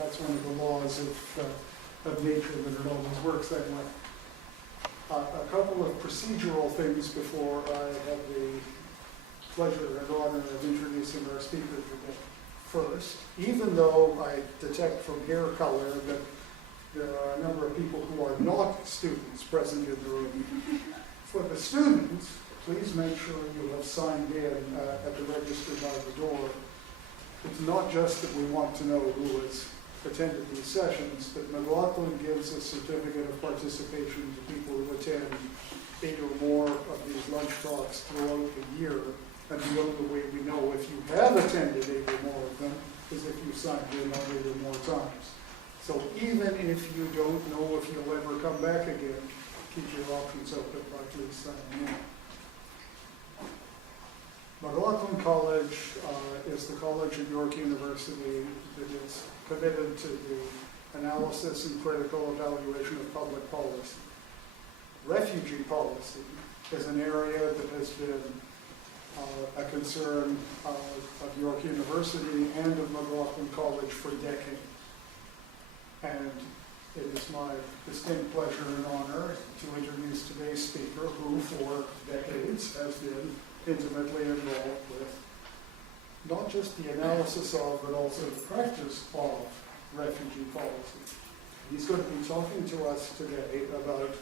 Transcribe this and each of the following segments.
That's one of the laws of nature, that it always works that way. A couple of procedural things before I have the pleasure and honor of introducing our speaker today. First, even though I detect from hair color that there are a number of people who are not students present in the room, for the students, please make sure you have signed in at the register by the door. It's not just that we want to know who has attended these sessions, but Mclaughlin gives a certificate of participation to people who attend 8 or more of these lunch talks throughout the year. And the only way we know if you have attended 8 or more of them is if you signed in on 8 or more times. So even if you don't know if you'll ever come back again, keep your options open by please signing in. Mclaughlin College is the college at York University that is committed to the analysis and critical evaluation of public policy. Refugee policy is an area that has been a concern of York University and of Mclaughlin College for decades. And it is my distinct pleasure and honor to introduce today's speaker, who for decades has been intimately involved with not just the analysis of, but also the practice of refugee policy. He's going to be talking to us today about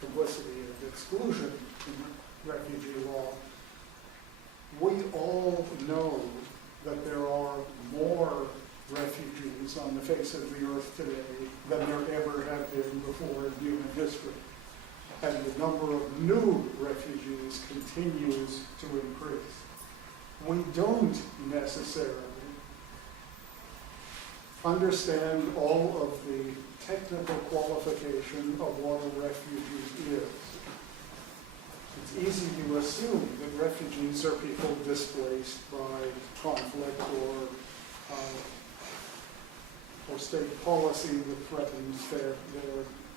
complicity and exclusion in refugee law. We all know that there are more refugees on the face of the earth today than there ever have been before in human history. And the number of new refugees continues to increase. We don't necessarily understand all of the technical qualification of what a refugee is. It's easy to assume that refugees are people displaced by conflict or state policy that threatens their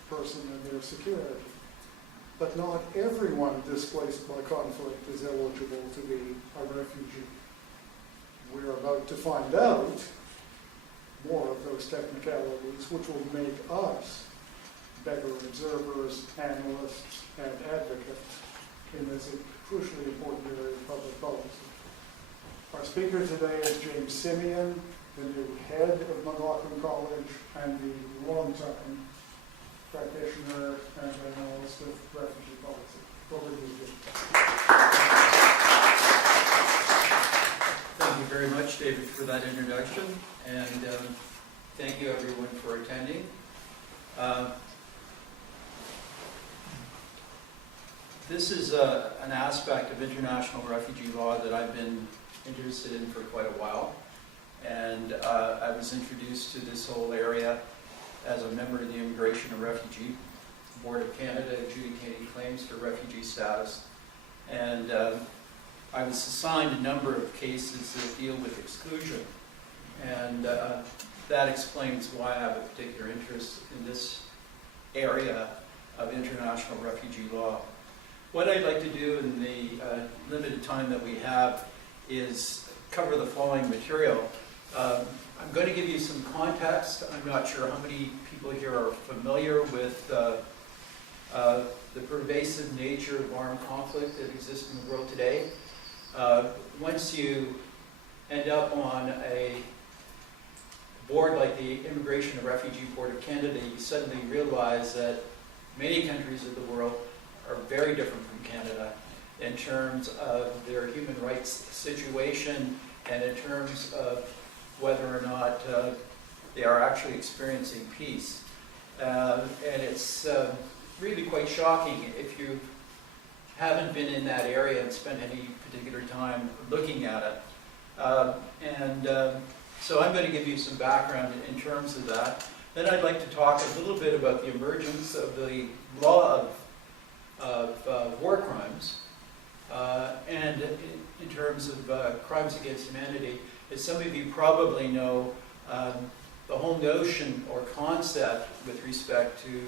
person and their security. But not everyone displaced by conflict is eligible to be a refugee. We're about to find out more of those technicalities, which will make us better observers, analysts, and advocates in this crucially important area of public policy. Our speaker today is James Simeon, the new head of Mclaughlin College and the longtime practitioner and analyst of refugee policy. Over to you, Jim. Thank you very much, David, for that introduction, and thank you everyone for attending. This is an aspect of international refugee law that I've been interested in for quite a while, and I was introduced to this whole area as a member of the Immigration and Refugee Board of Canada adjudicating claims for refugee status. And I was assigned a number of cases that deal with exclusion. And that explains why I have a particular interest in this area of international refugee law. What I'd like to do in the limited time that we have is cover the following material. I'm going to give you some context. I'm not sure how many people here are familiar with the pervasive nature of armed conflict that exists in the world today. Once you end up on a board like the Immigration and Refugee Board of Canada, you suddenly realize that many countries of the world are very different from Canada in terms of their human rights situation and in terms of whether or not they are actually experiencing peace. And it's really quite shocking if you haven't been in that area and spent any particular time looking at it. So I'm going to give you some background in terms of that. Then I'd like to talk a little bit about the emergence of the law of war crimes, and in terms of crimes against humanity. As some of you probably know, the whole notion or concept with respect to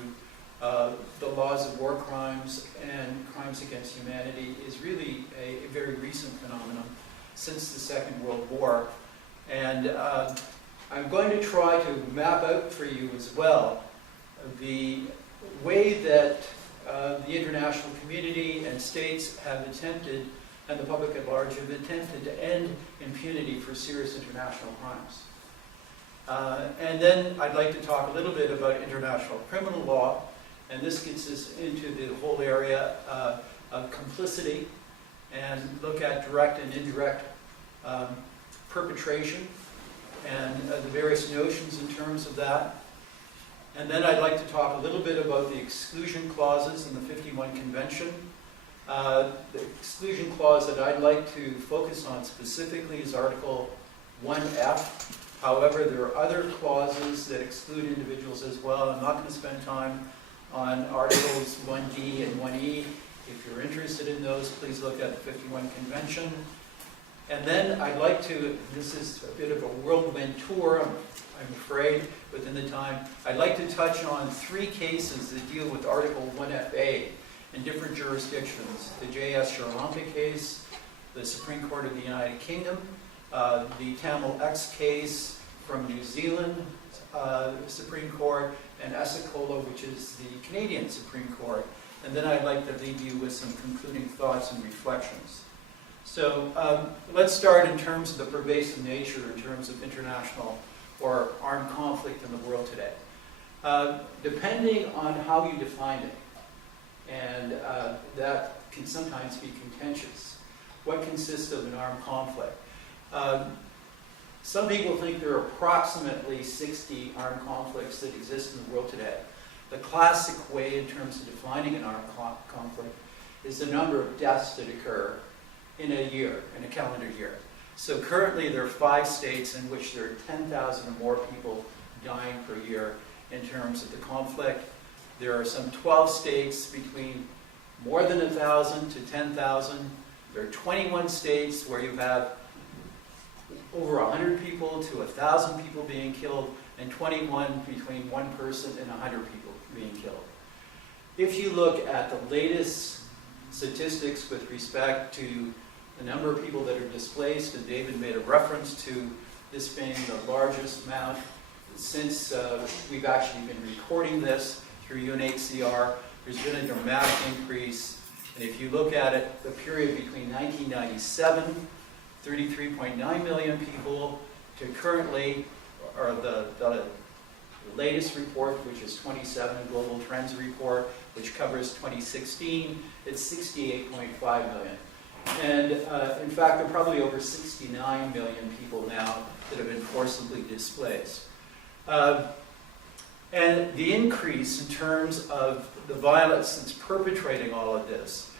the laws of war crimes and crimes against humanity is really a very recent phenomenon since the Second World War. And I'm going to try to map out for you as well the way that the international community and states have attempted, and the public at large have attempted to end impunity for serious international crimes. And then I'd like to talk a little bit about international criminal law, and this gets us into the whole area of complicity, and look at direct and indirect perpetration and the various notions in terms of that. And then I'd like to talk a little bit about the exclusion clauses in the 51 Convention. The exclusion clause that I'd like to focus on specifically is Article 1F. However, there are other clauses that exclude individuals as well. I'm not going to spend time on Articles 1D and 1E. If you're interested in those, please look at the 51 Convention. And then I'd like to, this is a bit of a whirlwind tour, I'm afraid, within the time. I'd like to touch on 3 cases that deal with Article 1FA in different jurisdictions. The J.S. Sharlampa case, the Supreme Court of the United Kingdom, the Tamil X case from New Zealand Supreme Court, and Esicola, which is the Canadian Supreme Court. And then I'd like to leave you with some concluding thoughts and reflections. So let's start in terms of the pervasive nature in terms of international or armed conflict in the world today. Depending on how you define it, and that can sometimes be contentious, what consists of an armed conflict? Some people think there are approximately 60 armed conflicts that exist in the world today. The classic way in terms of defining an armed conflict is the number of deaths that occur in a year, in a calendar year. So currently there are 5 states in which there are 10,000 or more people dying per year in terms of the conflict. There are some 12 states between more than 1,000 to 10,000. There are 21 states where you have over 100 people to 1,000 people being killed, and 21 between 1 person and 100 people being killed. If you look at the latest statistics with respect to the number of people that are displaced, and David made a reference to this being the largest amount since we've actually been recording this through UNHCR, there's been a dramatic increase. And if you look at it, the period between 1997, 33.9 million people, to currently, or the latest report, which is 27 Global Trends Report, which covers 2016, it's 68.5 million. And in fact, there are probably over 69 million people now that have been forcibly displaced. And the increase in terms of the violence that's perpetrating all of this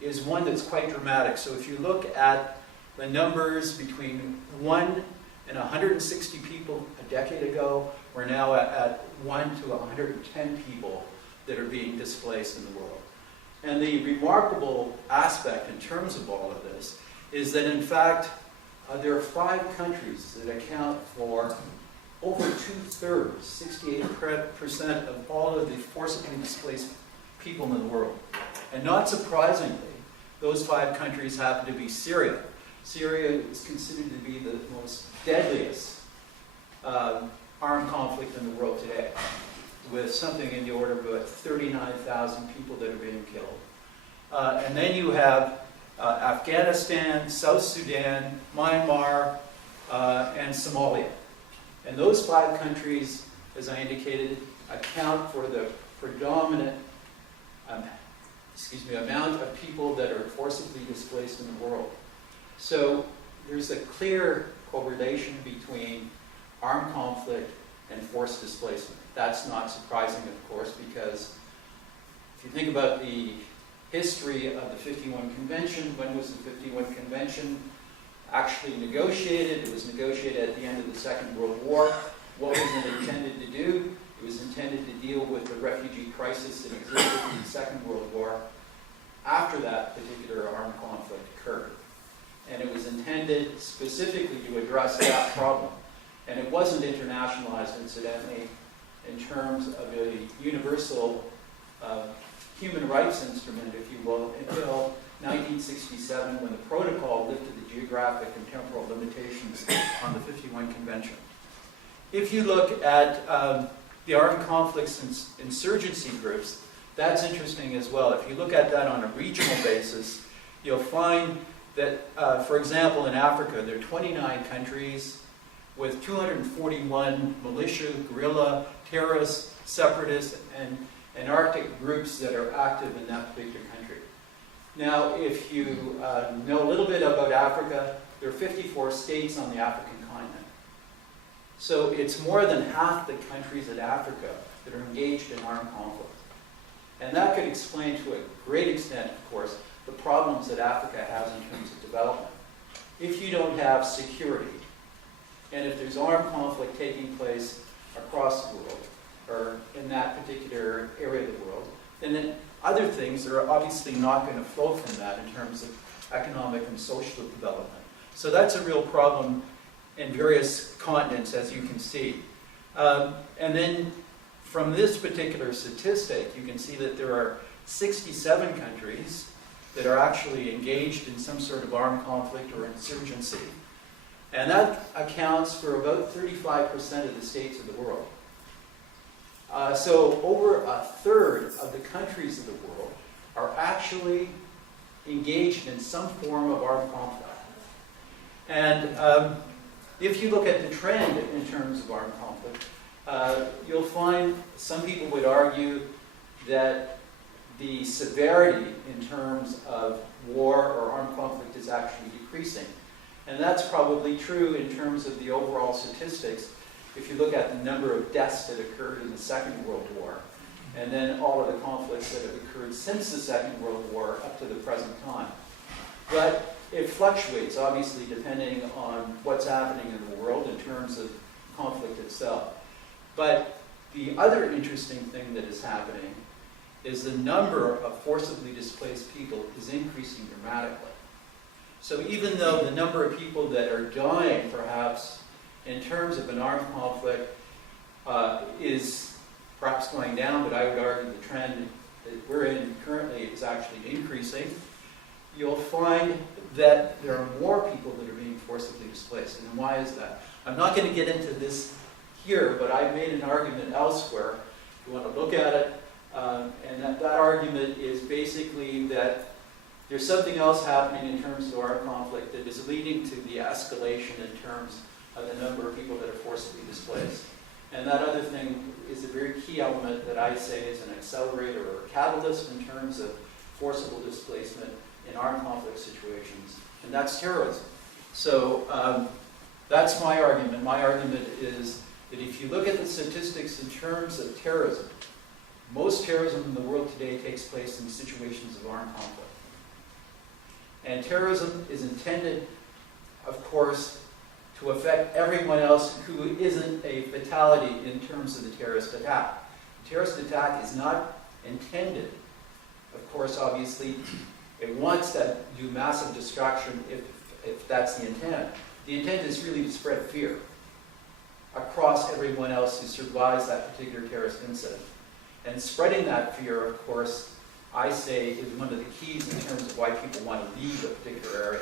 is one that's quite dramatic. So if you look at the numbers between 1 and 160 people a decade ago, we're now at 1 to 110 people that are being displaced in the world. And the remarkable aspect in terms of all of this is that, in fact, there are 5 countries that account for over 2/3, 68% of all of the forcibly displaced people in the world. And not surprisingly, those 5 countries happen to be Syria. Syria is considered to be the most deadliest armed conflict in the world today, with something in the order of about 39,000 people that are being killed. And then you have Afghanistan, South Sudan, Myanmar, and Somalia. And those 5 countries, as I indicated, account for the predominant amount of people that are forcibly displaced in the world. So there's a clear correlation between armed conflict and forced displacement. That's not surprising, of course, because if you think about the history of the 51 Convention, when was the 51 Convention actually negotiated? It was negotiated at the end of the Second World War. What was it intended to do? It was intended to deal with the refugee crisis that existed in the Second World War after that particular armed conflict occurred. And it was intended specifically to address that problem. And it wasn't internationalized, incidentally, in terms of a universal human rights instrument, if you will, until 1967, when the protocol lifted the geographic and temporal limitations on the 51 Convention. If you look at the armed conflicts and insurgency groups, that's interesting as well. If you look at that on a regional basis, you'll find that, for example, in Africa, there are 29 countries with 241 militia, guerrilla, terrorist, separatist, and Arctic groups that are active in that particular country. Now, if you know a little bit about Africa, there are 54 states on the African continent. So it's more than half the countries in Africa that are engaged in armed conflict. And that could explain to a great extent, of course, the problems that Africa has in terms of development. If you don't have security, and if there's armed conflict taking place across the world, or in that particular area of the world, then other things are obviously not going to flow from that in terms of economic and social development. So that's a real problem in various continents, as you can see. And then from this particular statistic, you can see that there are 67 countries that are actually engaged in some sort of armed conflict or insurgency. And that accounts for about 35% of the states of the world. So over a third of the countries of the world are actually engaged in some form of armed conflict. And if you look at the trend in terms of armed conflict, you'll find some people would argue that the severity in terms of war or armed conflict is actually decreasing. And that's probably true in terms of the overall statistics. If you look at the number of deaths that occurred in the Second World War, and then all of the conflicts that have occurred since the Second World War up to the present time. But it fluctuates, obviously, depending on what's happening in the world in terms of conflict itself. But the other interesting thing that is happening is the number of forcibly displaced people is increasing dramatically. So even though the number of people that are dying, perhaps, in terms of an armed conflict is perhaps going down, but I would argue the trend that we're in currently is actually increasing, you'll find that there are more people that are being forcibly displaced. And why is that? I'm not going to get into this here, but I've made an argument elsewhere. If you want to look at it, and that argument is basically that there's something else happening in terms of armed conflict that is leading to the escalation in terms of the number of people that are forcibly displaced. And that other thing is a very key element that I say is an accelerator or a catalyst in terms of forcible displacement in armed conflict situations, and that's terrorism. So that's my argument. My argument is that if you look at the statistics in terms of terrorism, most terrorism in the world today takes place in situations of armed conflict. And terrorism is intended, of course, to affect everyone else who isn't a fatality in terms of the terrorist attack. The terrorist attack is not intended, of course, obviously, it wants to do massive destruction if that's the intent. The intent is really to spread fear across everyone else who survives that particular terrorist incident. And spreading that fear, of course, I say is one of the keys in terms of why people want to leave a particular area.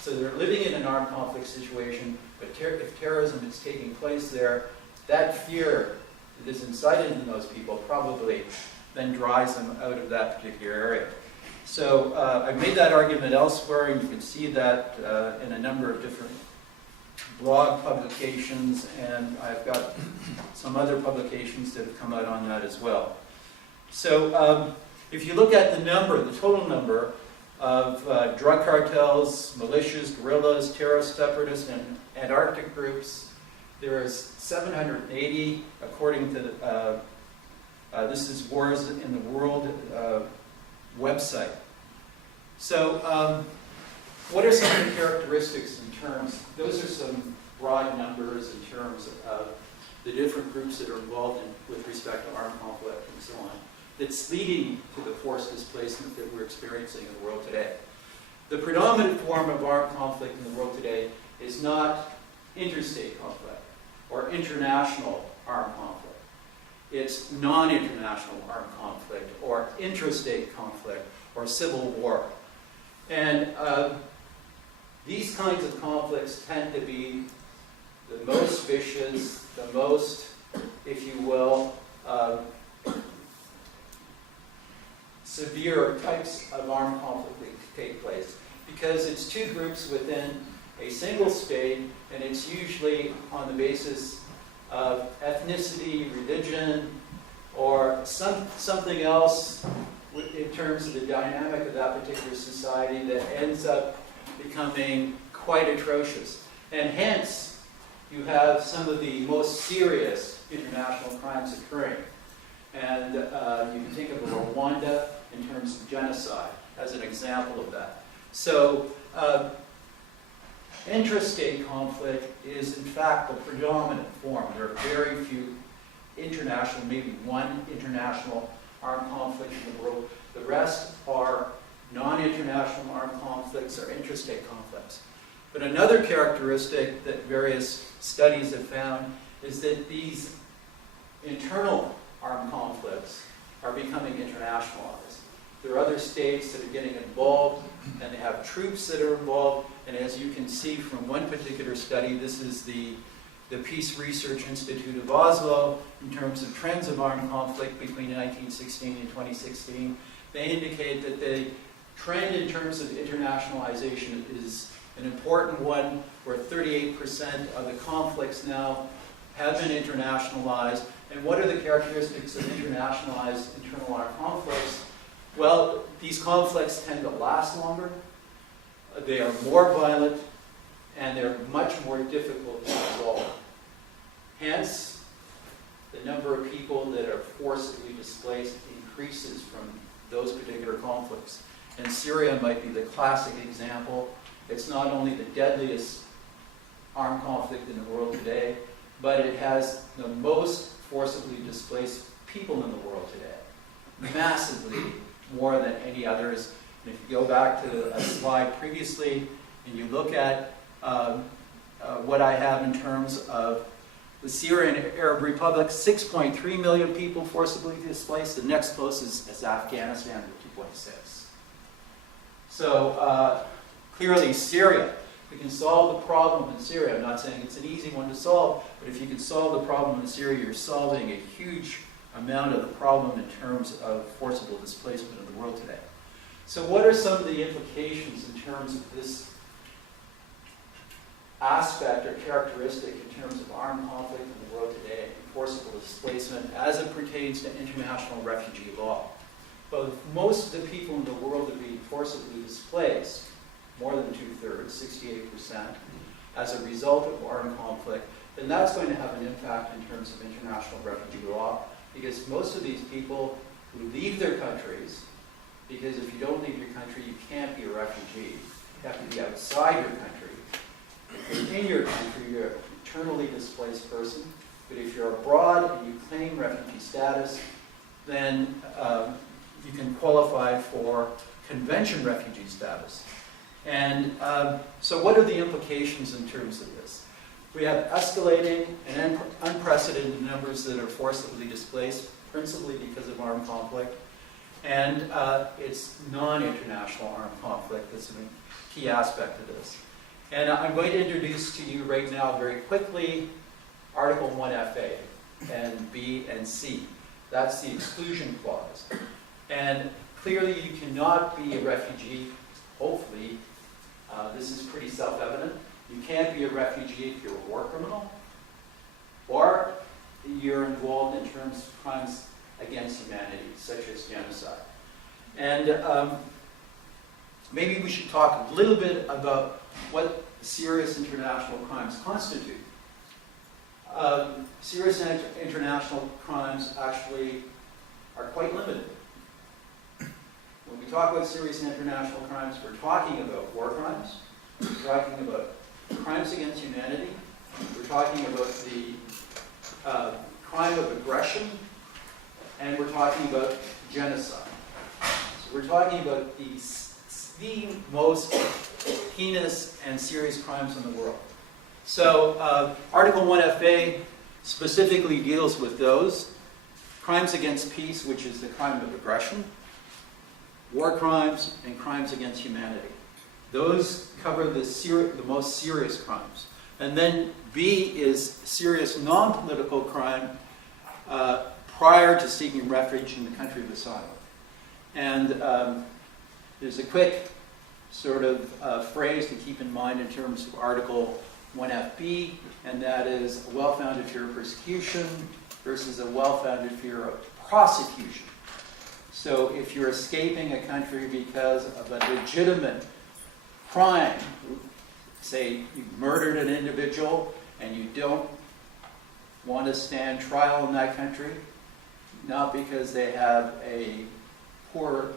So they're living in an armed conflict situation, but if terrorism is taking place there, that fear that is incited in those people probably then drives them out of that particular area. So I've made that argument elsewhere, and you can see that in a number of different blog publications, and I've got some other publications that have come out on that as well. So if you look at the total number of drug cartels, militias, guerrillas, terrorist, separatist, and Antarctic groups, there is 780, according to this is Wars in the World website. So what are some of the characteristics in terms, those are some broad numbers in terms of the different groups that are involved with respect to armed conflict and so on, that's leading to the forced displacement that we're experiencing in the world today. The predominant form of armed conflict in the world today is not interstate conflict or international armed conflict. It's non-international armed conflict or intrastate conflict or civil war. And these kinds of conflicts tend to be the most vicious, the most, if you will, severe types of armed conflict that take place. Because it's two groups within a single state, and it's usually on the basis of ethnicity, religion, or something else in terms of the dynamic of that particular society that ends up becoming quite atrocious. And hence, you have some of the most serious international crimes occurring. And you can think of Rwanda in terms of genocide as an example of that. So, intrastate conflict is in fact the predominant form. There are very few international, maybe one international armed conflict in the world. The rest are non-international armed conflicts or intrastate conflicts. But another characteristic that various studies have found is that these internal armed conflicts are becoming internationalized. There are other states that are getting involved, and they have troops that are involved. And as you can see from one particular study, this is the Peace Research Institute of Oslo, in terms of trends of armed conflict between 1916 and 2016. They indicate that the trend in terms of internationalization is an important one, where 38% of the conflicts now have been internationalized. And what are the characteristics of internationalized internal armed conflicts? Well, these conflicts tend to last longer, they are more violent, and they're much more difficult to resolve. Hence, the number of people that are forcibly displaced increases from those particular conflicts. And Syria might be the classic example. It's not only the deadliest armed conflict in the world today, but it has the most forcibly displaced people in the world today. Massively more than any others. And if you go back to a slide previously, and you look at what I have in terms of the Syrian Arab Republic, 6.3 million people forcibly displaced. The next closest is Afghanistan with 2.6. So clearly Syria, we can solve the problem in Syria. I'm not saying it's an easy one to solve, but if you can solve the problem in Syria, you're solving a huge amount of the problem in terms of forcible displacement in the world today. So what are some of the implications in terms of this aspect or characteristic in terms of armed conflict in the world today, and forcible displacement as it pertains to international refugee law? Well, if most of the people in the world are being forcibly displaced, more than 2/3, 68%, as a result of armed conflict, then that's going to have an impact in terms of international refugee law, because most of these people who leave their countries, because if you don't leave your country, you can't be a refugee. You have to be outside your country. If you're in your country, you're an internally displaced person. But if you're abroad and you claim refugee status, then you can qualify for convention refugee status. And so what are the implications in terms of this? We have escalating and unprecedented numbers that are forcibly displaced, principally because of armed conflict. And it's non-international armed conflict that's a key aspect of this. And I'm going to introduce to you right now very quickly Article 1FA and B and C. That's the exclusion clause. And clearly you cannot be a refugee, hopefully. This is pretty self-evident. You can't be a refugee if you're a war criminal, or you're involved in terms of crimes against humanity, such as genocide. And maybe we should talk a little bit about what serious international crimes constitute. Serious international crimes actually are quite limited. When we talk about serious international crimes, we're talking about war crimes, we're talking about crimes against humanity, we're talking about the crime of aggression, and we're talking about genocide. So we're talking about the most heinous and serious crimes in the world. So Article 1FA specifically deals with those. Crimes against peace, which is the crime of aggression, war crimes, and crimes against humanity. Those cover the most serious crimes. And then B is serious non-political crime prior to seeking refuge in the country of asylum. And there's a quick sort of phrase to keep in mind in terms of Article 1FB, and that is a well-founded fear of persecution versus a well-founded fear of prosecution. So if you're escaping a country because of a legitimate crime, say you murdered an individual and you don't want to stand trial in that country, not because they have a poor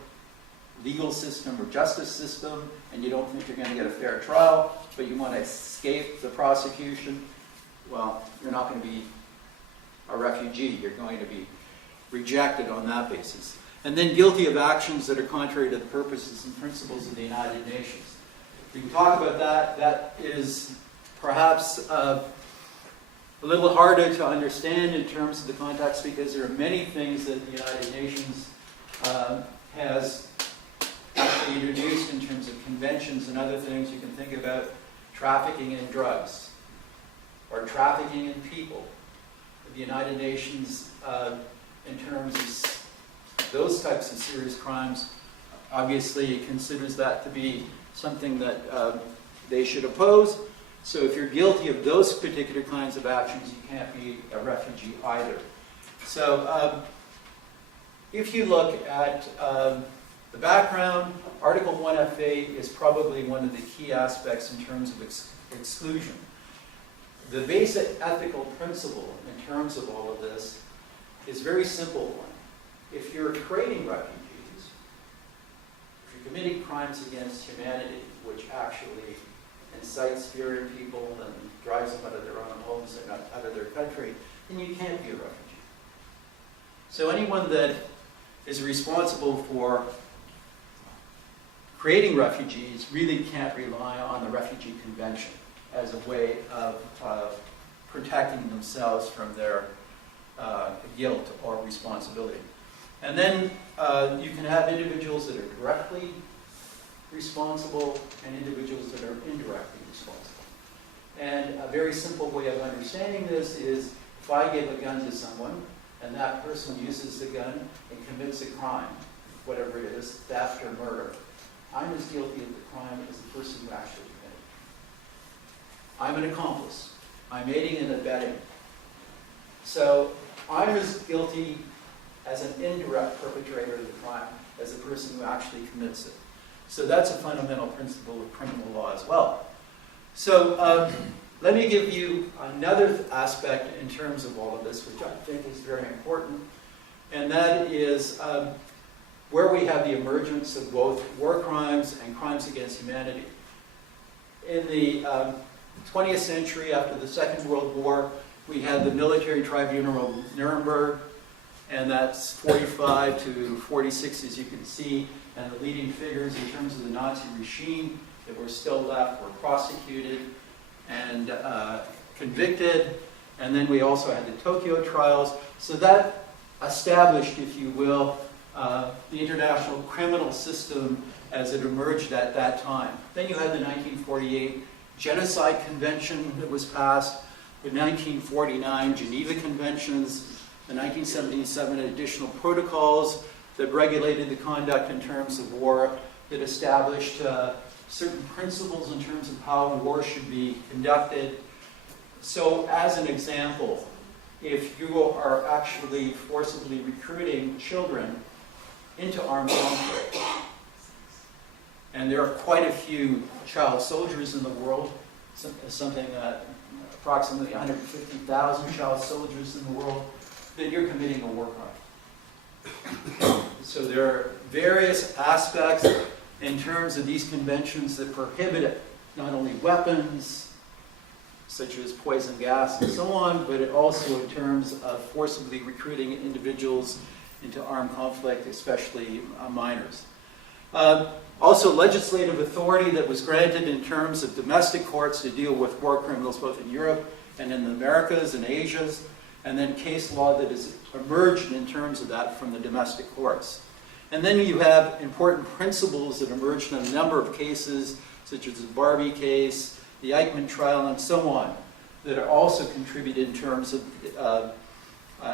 legal system or justice system and you don't think you're going to get a fair trial, but you want to escape the prosecution, well, you're not going to be a refugee. You're going to be rejected on that basis. And then guilty of actions that are contrary to the purposes and principles of the United Nations. We can talk about that. That is perhaps a little harder to understand in terms of the context because there are many things that the United Nations has actually introduced in terms of conventions and other things. You can think about trafficking in drugs or trafficking in people. The United Nations, in terms of those types of serious crimes, obviously considers that to be something that they should oppose. So if you're guilty of those particular kinds of actions, you can't be a refugee either. So if you look at the background, Article 1FA is probably one of the key aspects in terms of exclusion. The basic ethical principle in terms of all of this is a very simple one. If you're creating refugees, if you're committing crimes against humanity, which actually incites fear in people and drives them out of their own homes and out of their country, then you can't be a refugee. So anyone that is responsible for creating refugees really can't rely on the Refugee Convention as a way of protecting themselves from their guilt or responsibility. And then you can have individuals that are directly responsible and individuals that are indirectly responsible. And a very simple way of understanding this is if I give a gun to someone and that person uses the gun and commits a crime, whatever it is, theft or murder, I'm as guilty of the crime as the person who actually committed it. I'm an accomplice. I'm aiding and abetting. So I'm as guilty as an indirect perpetrator of the crime as the person who actually commits it. So that's a fundamental principle of criminal law as well. So let me give you another aspect in terms of all of this, which I think is very important, and that is where we have the emergence of both war crimes and crimes against humanity. In the 20th century, after the Second World War, we had the military tribunal of Nuremberg, and that's 45 to 46, as you can see, and the leading figures in terms of the Nazi regime that were still left were prosecuted and convicted. And then we also had the Tokyo trials. So that established, if you will, the international criminal system as it emerged at that time. Then you had the 1948 Genocide Convention that was passed, the 1949 Geneva Conventions, the 1977 additional protocols that regulated the conduct in terms of war, that established certain principles in terms of how war should be conducted. So as an example, if you are actually forcibly recruiting children into armed conflict, and there are quite a few child soldiers in the world, something approximately 150,000 child soldiers in the world, then you're committing a war crime. So there are various aspects in terms of these conventions that prohibit not only weapons, such as poison gas and so on, but it also in terms of forcibly recruiting individuals into armed conflict, especially minors. Also, legislative authority that was granted in terms of domestic courts to deal with war criminals both in Europe and in the Americas and Asia, and then case law that has emerged in terms of that from the domestic courts. And then you have important principles that emerged in a number of cases such as the Barbie case, the Eichmann trial, and so on, that are also contributed in terms of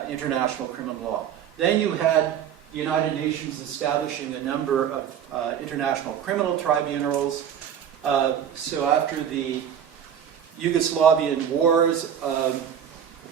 international criminal law. Then you had the United Nations establishing a number of international criminal tribunals. So after the Yugoslavian wars,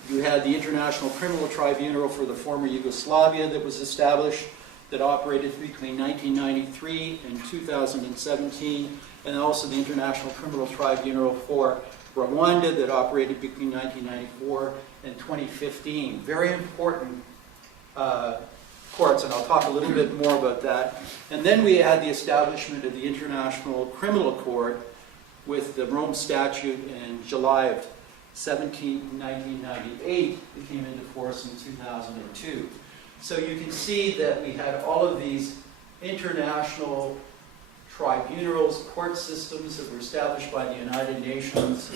you had the International Criminal Tribunal for the former Yugoslavia that was established, that operated between 1993 and 2017, and also the International Criminal Tribunal for Rwanda that operated between 1994 and 2015. Very important courts, and I'll talk a little bit more about that. And then we had the establishment of the International Criminal Court with the Rome Statute in July of 1998 that came into force in 2002. So you can see that we had all of these international tribunals, court systems that were established by the United Nations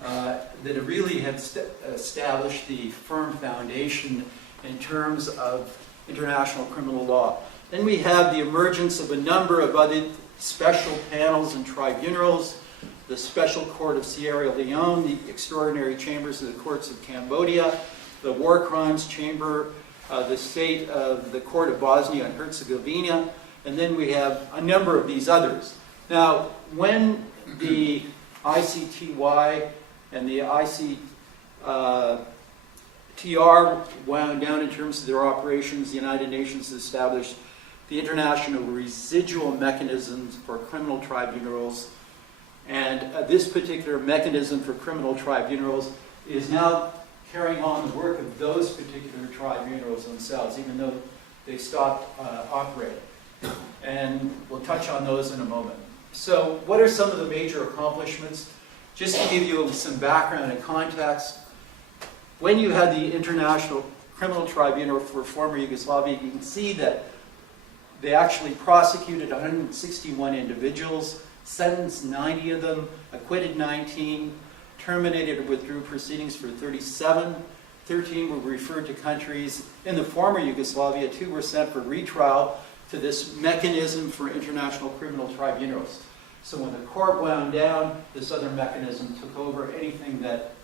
that really had established the firm foundation in terms of international criminal law. Then we have the emergence of a number of other special panels and tribunals, the Special Court of Sierra Leone, the Extraordinary Chambers of the Courts of Cambodia, the War Crimes Chamber, the Court of Bosnia and Herzegovina, and then we have a number of these others. Now, when the ICTY and the ICTR wound down in terms of their operations, the United Nations established the International Residual Mechanisms for Criminal Tribunals, and this particular mechanism for criminal tribunals is now carrying on the work of those particular tribunals themselves, even though they stopped operating. And we'll touch on those in a moment. So what are some of the major accomplishments? Just to give you some background and context, when you had the International Criminal Tribunal for former Yugoslavia, you can see that they actually prosecuted 161 individuals, sentenced 90 of them, acquitted 19, terminated or withdrew proceedings for 37. 13 were referred to countries in the former Yugoslavia. 2 were sent for retrial to this mechanism for international criminal tribunals. So when the court wound down, this other mechanism took over anything that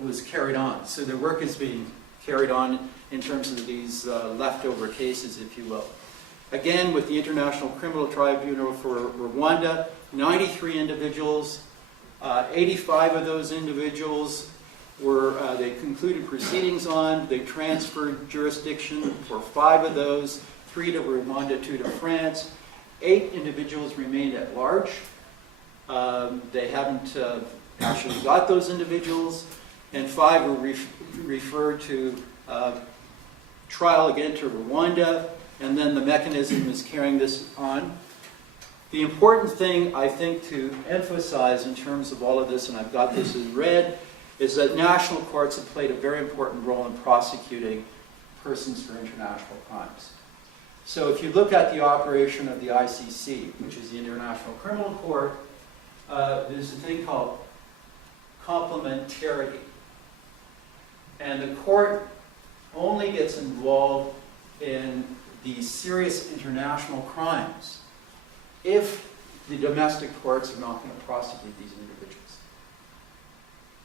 was carried on. So their work is being carried on in terms of these leftover cases, if you will. Again, with the International Criminal Tribunal for Rwanda, 93 individuals, 85 of those individuals they concluded proceedings on. They transferred jurisdiction for 5 of those, 3 to Rwanda, 2 to France. 8 individuals remained at large. They haven't actually got those individuals, and 5 were referred to trial again to Rwanda, and then the mechanism is carrying this on. The important thing, I think, to emphasize in terms of all of this, and I've got this in red, is that national courts have played a very important role in prosecuting persons for international crimes. So if you look at the operation of the ICC, which is the International Criminal Court, there's a thing called complementarity. And the court only gets involved in these serious international crimes if the domestic courts are not going to prosecute these individuals.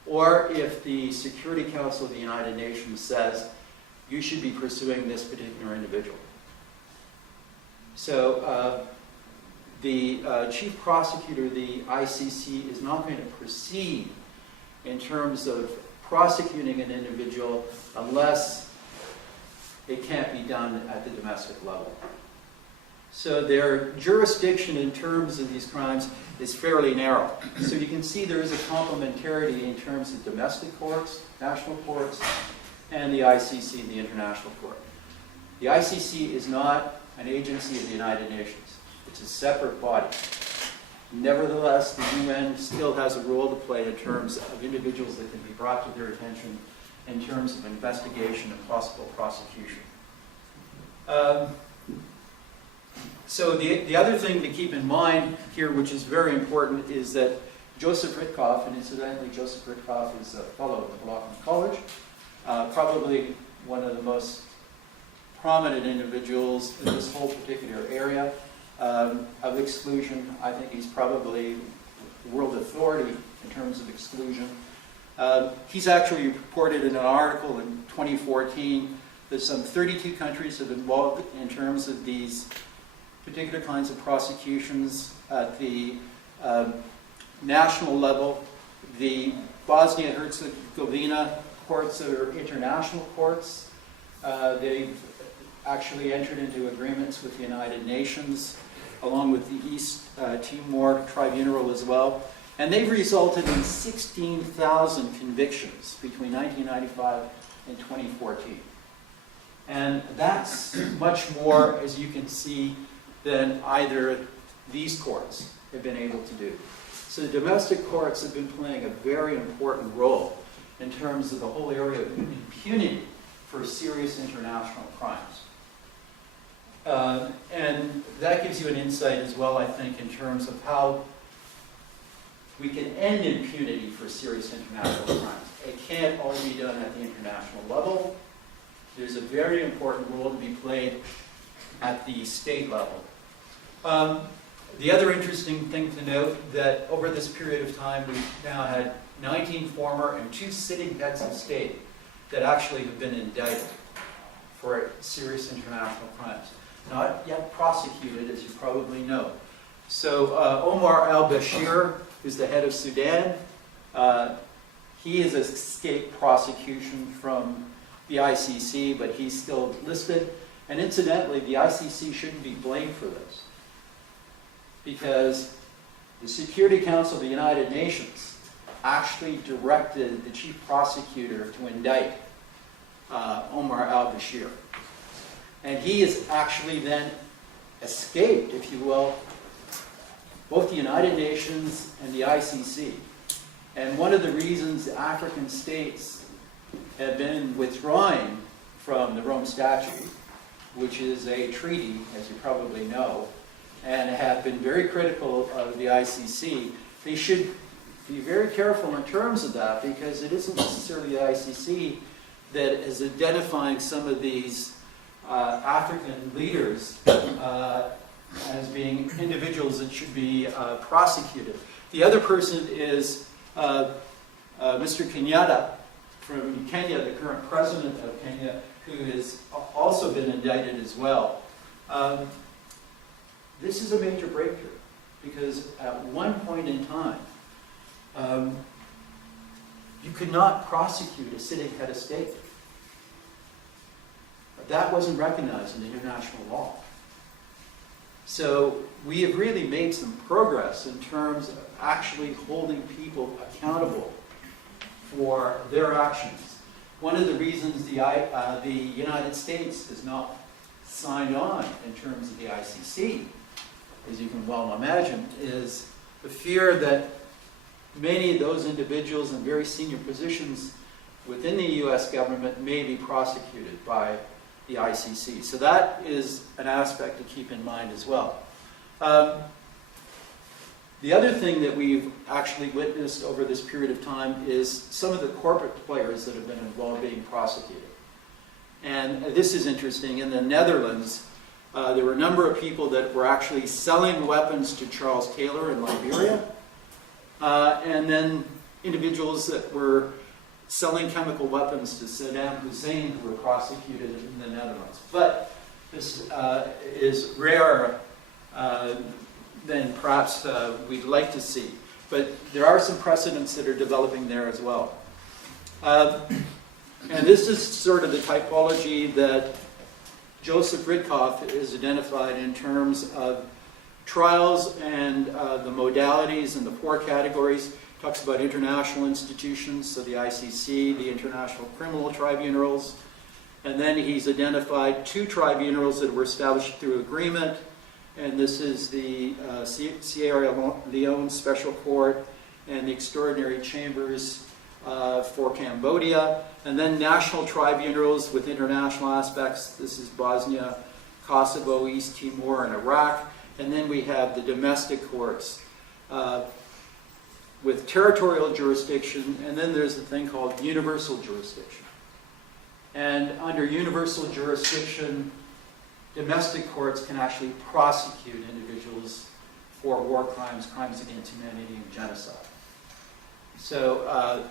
Or if the Security Council of the United Nations says, you should be pursuing this particular individual. So the chief prosecutor of the ICC is not going to proceed in terms of prosecuting an individual unless it can't be done at the domestic level. So their jurisdiction in terms of these crimes is fairly narrow. So you can see there is a complementarity in terms of domestic courts, national courts, and the ICC, the International Court. The ICC is not an agency of the United Nations. It's a separate body. Nevertheless, the UN still has a role to play in terms of individuals that can be brought to their attention in terms of investigation and possible prosecution. So the other thing to keep in mind here, which is very important, is that Joseph Ritkoff, and incidentally Joseph Ritkoff is a fellow at Mclaughlin College, probably one of the most prominent individuals in this whole particular area. of exclusion. I think he's probably the world authority in terms of exclusion. He's actually reported in an article in 2014 that some 32 countries have been involved in terms of these particular kinds of prosecutions at the national level. The Bosnia-Herzegovina courts are international courts. They've actually entered into agreements with the United Nations, along with the East Timor Tribunal as well. And they've resulted in 16,000 convictions between 1995 and 2014. And that's much more, as you can see, than either these courts have been able to do. So the domestic courts have been playing a very important role in terms of the whole area of impunity for serious international crimes. And that gives you an insight as well, I think, in terms of how we can end impunity for serious international crimes. It can't all be done at the international level. There's a very important role to be played at the state level. The other interesting thing to note that over this period of time, we've now had 19 former and 2 sitting heads of state that actually have been indicted for serious international crimes. Not yet prosecuted, as you probably know. So Omar al-Bashir, who's the head of Sudan, he has escaped prosecution from the ICC, but he's still listed. And incidentally, the ICC shouldn't be blamed for this, because the Security Council of the United Nations actually directed the chief prosecutor to indict Omar al-Bashir. And he has actually then escaped, if you will, both the United Nations and the ICC. And one of the reasons the African states have been withdrawing from the Rome Statute, which is a treaty, as you probably know, and have been very critical of the ICC, they should be very careful in terms of that, because it isn't necessarily the ICC that is identifying some of these African leaders as being individuals that should be prosecuted. The other person is Mr. Kenyatta from Kenya, the current president of Kenya, who has also been indicted as well. This is a major breakthrough, because at one point in time, you could not prosecute a sitting head of state. That wasn't recognized in international law. So we have really made some progress in terms of actually holding people accountable for their actions. One of the reasons the United States has not signed on in terms of the ICC, as you can well imagine, is the fear that many of those individuals in very senior positions within the U.S. government may be prosecuted by the ICC. So that is an aspect to keep in mind as well. The other thing that we've actually witnessed over this period of time is some of the corporate players that have been involved being prosecuted. And this is interesting. In the Netherlands, there were a number of people that were actually selling weapons to Charles Taylor in Liberia, and then individuals that were selling chemical weapons to Saddam Hussein, who were prosecuted in the Netherlands. But this is rarer than perhaps we'd like to see. But there are some precedents that are developing there as well. And this is sort of the typology that Joseph Ridkoff is identified in terms of trials and the modalities and the 4 categories. Talks about international institutions, so the ICC, the International Criminal Tribunals, and then he's identified 2 tribunals that were established through agreement, and this is the Sierra Leone Special Court and the Extraordinary Chambers for Cambodia, and then national tribunals with international aspects. This is Bosnia, Kosovo, East Timor, and Iraq, and then we have the domestic courts with territorial jurisdiction, and then there's a thing called universal jurisdiction. And under universal jurisdiction, domestic courts can actually prosecute individuals for war crimes, crimes against humanity, and genocide. So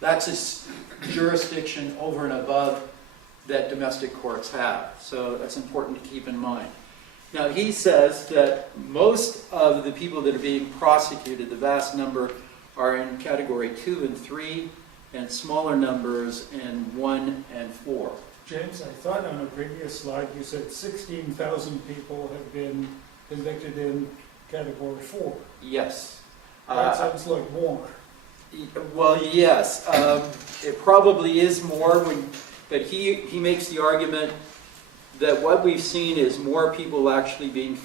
that's a jurisdiction over and above that domestic courts have. So that's important to keep in mind. Now, he says that most of the people that are being prosecuted, the vast number, are in category 2 and 3, and smaller numbers in 1 and 4. James, I thought on a previous slide you said 16,000 people have been convicted in category 4. Yes. That sounds like more. Well, yes. It probably is more, but he makes the argument that what we've seen is more people actually being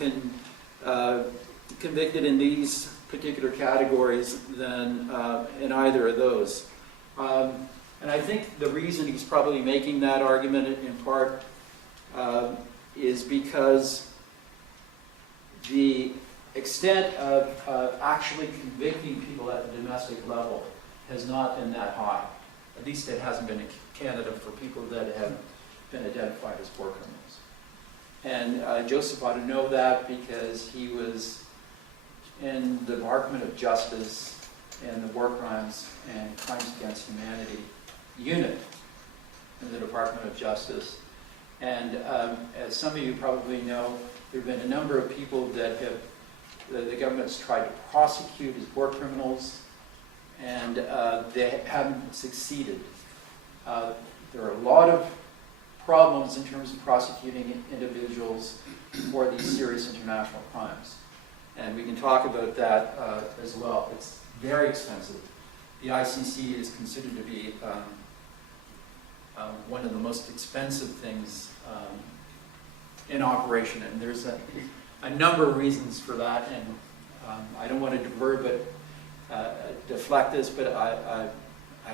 convicted in these particular categories than in either of those. And I think the reason he's probably making that argument in part is because the extent of actually convicting people at the domestic level has not been that high. At least it hasn't been in Canada for people that have been identified as war criminals. And Joseph ought to know that because he was in the Department of Justice and the War Crimes and Crimes Against Humanity unit in the Department of Justice. And as some of you probably know, there have been a number of people that the government's tried to prosecute as war criminals, and they haven't succeeded. There are a lot of problems in terms of prosecuting individuals for these serious international crimes. And we can talk about that as well. It's very expensive. The ICC is considered to be one of the most expensive things in operation, and there's a number of reasons for that, and I don't want to deflect this, but I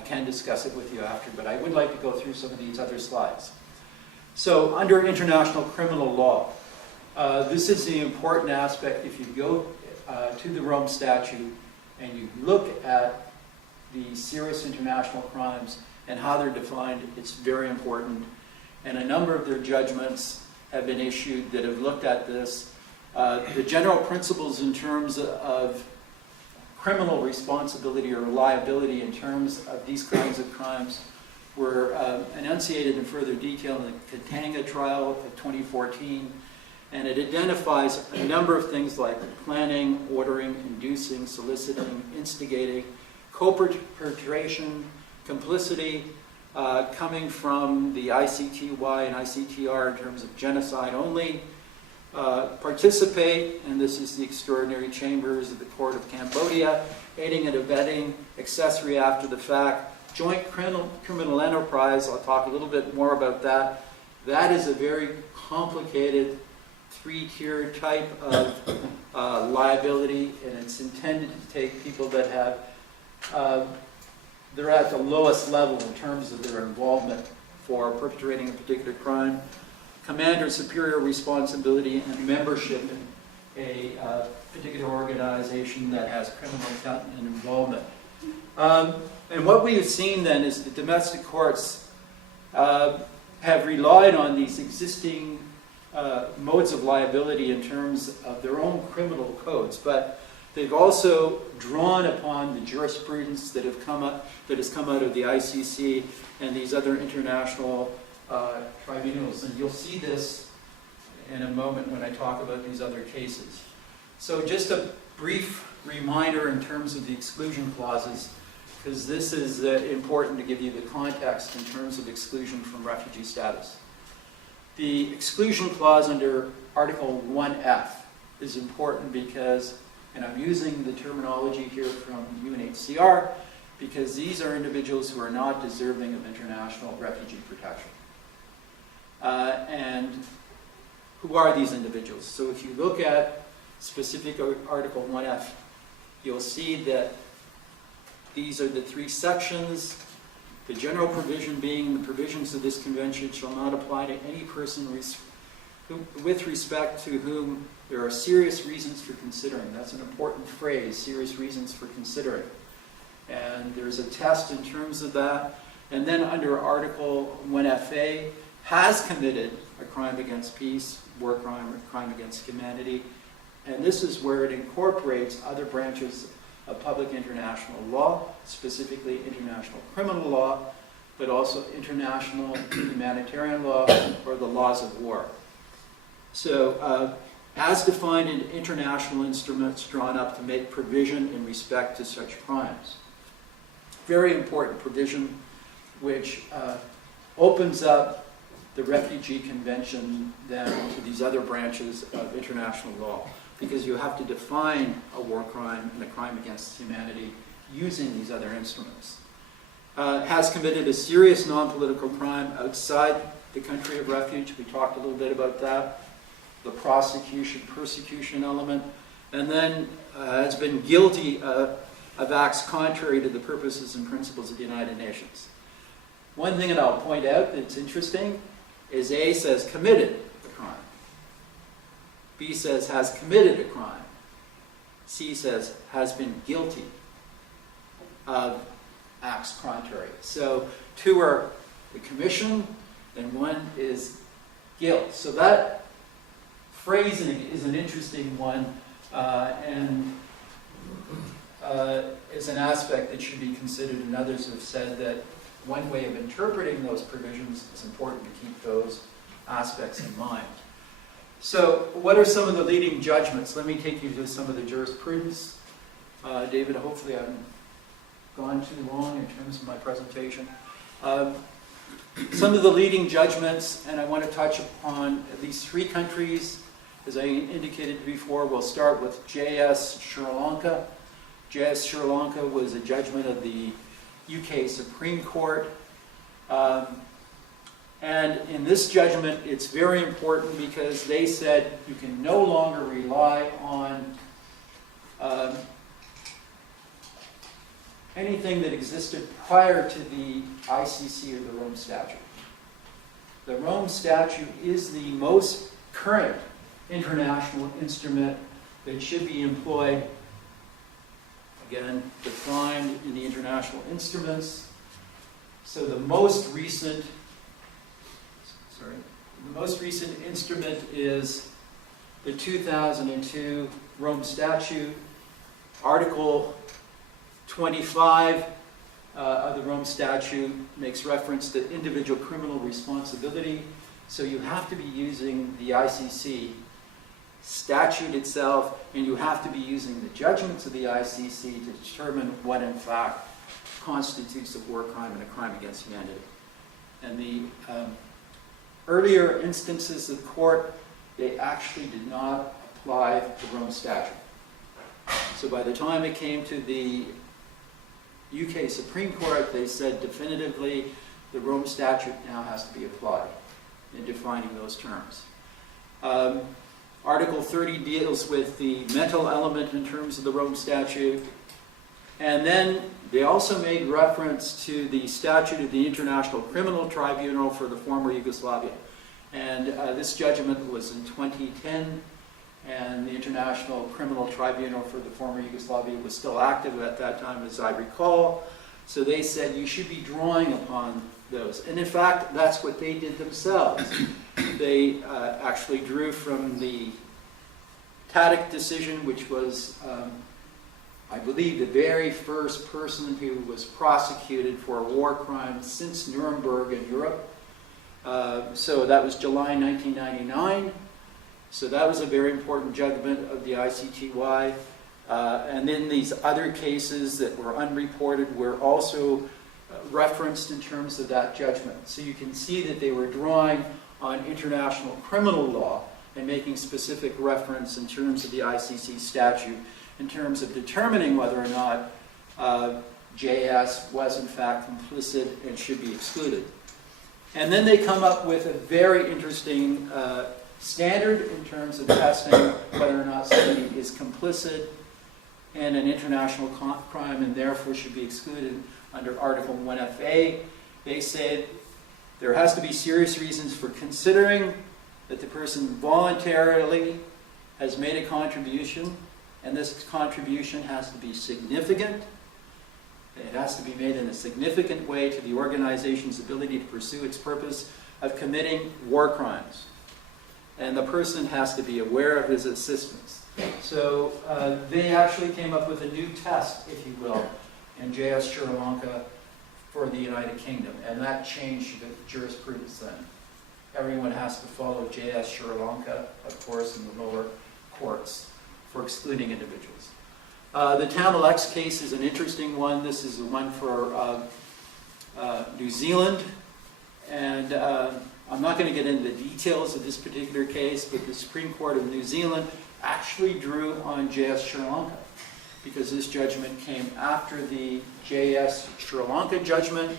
can discuss it with you after, but I would like to go through some of these other slides. So under international criminal law, this is the important aspect. If you go to the Rome Statute and you look at the serious international crimes and how they're defined, it's very important. And a number of their judgments have been issued that have looked at this. The general principles in terms of criminal responsibility or liability in terms of these kinds of crimes were enunciated in further detail in the Katanga trial of 2014, and it identifies a number of things like planning, ordering, inducing, soliciting, instigating, co-perpetration, complicity, coming from the ICTY and ICTR in terms of genocide only, participate, and this is the extraordinary chambers of the Court of Cambodia, aiding and abetting, accessory after the fact, joint criminal enterprise. I'll talk a little bit more about that. That is a very complicated three-tier type of liability, and it's intended to take people that have, they're at the lowest level in terms of their involvement for perpetrating a particular crime. Commander superior responsibility and membership in a particular organization that has criminal intent and involvement. And what we have seen then is the domestic courts have relied on these existing modes of liability in terms of their own criminal codes, but they've also drawn upon the jurisprudence that has come out of the ICC and these other international tribunals. And you'll see this in a moment when I talk about these other cases. So just a brief reminder in terms of the exclusion clauses, because this is important to give you the context in terms of exclusion from refugee status. The exclusion clause under Article 1F is important because, and I'm using the terminology here from UNHCR, because these are individuals who are not deserving of international refugee protection. And who are these individuals? So if you look at specific Article 1F, you'll see that these are the three sections. The general provision being the provisions of this convention shall not apply to any person with respect to whom there are serious reasons for considering. That's an important phrase, serious reasons for considering. And there's a test in terms of that. And then under Article 1FA, has committed a crime against peace, war crime, or crime against humanity. And this is where it incorporates other branches of public international law, specifically international criminal law, but also international humanitarian law or the laws of war. So, as defined in international instruments drawn up to make provision in respect to such crimes. Very important provision which opens up the Refugee Convention then to these other branches of international law, because you have to define a war crime and a crime against humanity using these other instruments. Has committed a serious non-political crime outside the country of refuge. We talked a little bit about that. The prosecution, persecution element, and then has been guilty of acts contrary to the purposes and principles of the United Nations. One thing that I'll point out that's interesting is A says committed a crime. B says has committed a crime. C says has been guilty of acts contrary. So two are the commission and one is guilt. So that phrasing is an interesting one and is an aspect that should be considered, and others have said that one way of interpreting those provisions is important to keep those aspects in mind. So what are some of the leading judgments? Let me take you to some of the jurisprudence. David, hopefully I haven't gone too long in terms of my presentation. Some of the leading judgments, and I want to touch upon at least three countries. As I indicated before, we'll start with J.S. Sri Lanka. J.S. Sri Lanka was a judgment of the UK Supreme Court. And in this judgment, it's very important because they said you can no longer rely on anything that existed prior to the ICC or the Rome Statute. The Rome Statute is the most current international instrument that should be employed, again, defined in the international instruments. So the most recent instrument is the 2002 Rome Statute. Article 25 of the Rome Statute makes reference to individual criminal responsibility. So you have to be using the ICC statute itself, and you have to be using the judgments of the ICC to determine what in fact constitutes a war crime and a crime against humanity. And the earlier instances of court, they actually did not apply the Rome Statute. So by the time it came to the UK Supreme Court, they said definitively the Rome Statute now has to be applied in defining those terms. Article 30 deals with the mental element in terms of the Rome Statute. And then they also made reference to the statute of the International Criminal Tribunal for the former Yugoslavia. And this judgment was in 2010, and the International Criminal Tribunal for the former Yugoslavia was still active at that time, as I recall. So they said you should be drawing upon those. And in fact, that's what they did themselves. They actually drew from the Tadic decision, which was, I believe, the very first person who was prosecuted for a war crime since Nuremberg in Europe. So that was July 1999. So that was a very important judgment of the ICTY. And then these other cases that were unreported were also referenced in terms of that judgment. So you can see that they were drawing on international criminal law and making specific reference in terms of the ICC statute in terms of determining whether or not JS was in fact complicit and should be excluded. And then they come up with a very interesting standard in terms of testing whether or not somebody is complicit in an international crime and therefore should be excluded under Article 1FA. They said there has to be serious reasons for considering that the person voluntarily has made a contribution, and this contribution has to be significant, It has to be made in a significant way to the organization's ability to pursue its purpose of committing war crimes. And the person has to be aware of his assistance. So they actually came up with a new test, if you will, in JS Sri Lanka for the United Kingdom. And that changed the jurisprudence then. Everyone has to follow JS Sri Lanka, of course, in the lower courts for excluding individuals. The Tamil X case is an interesting one. This is the one for New Zealand. And I'm not going to get into the details of this particular case, but the Supreme Court of New Zealand actually drew on JS Sri Lanka because this judgment came after the JS Sri Lanka judgment,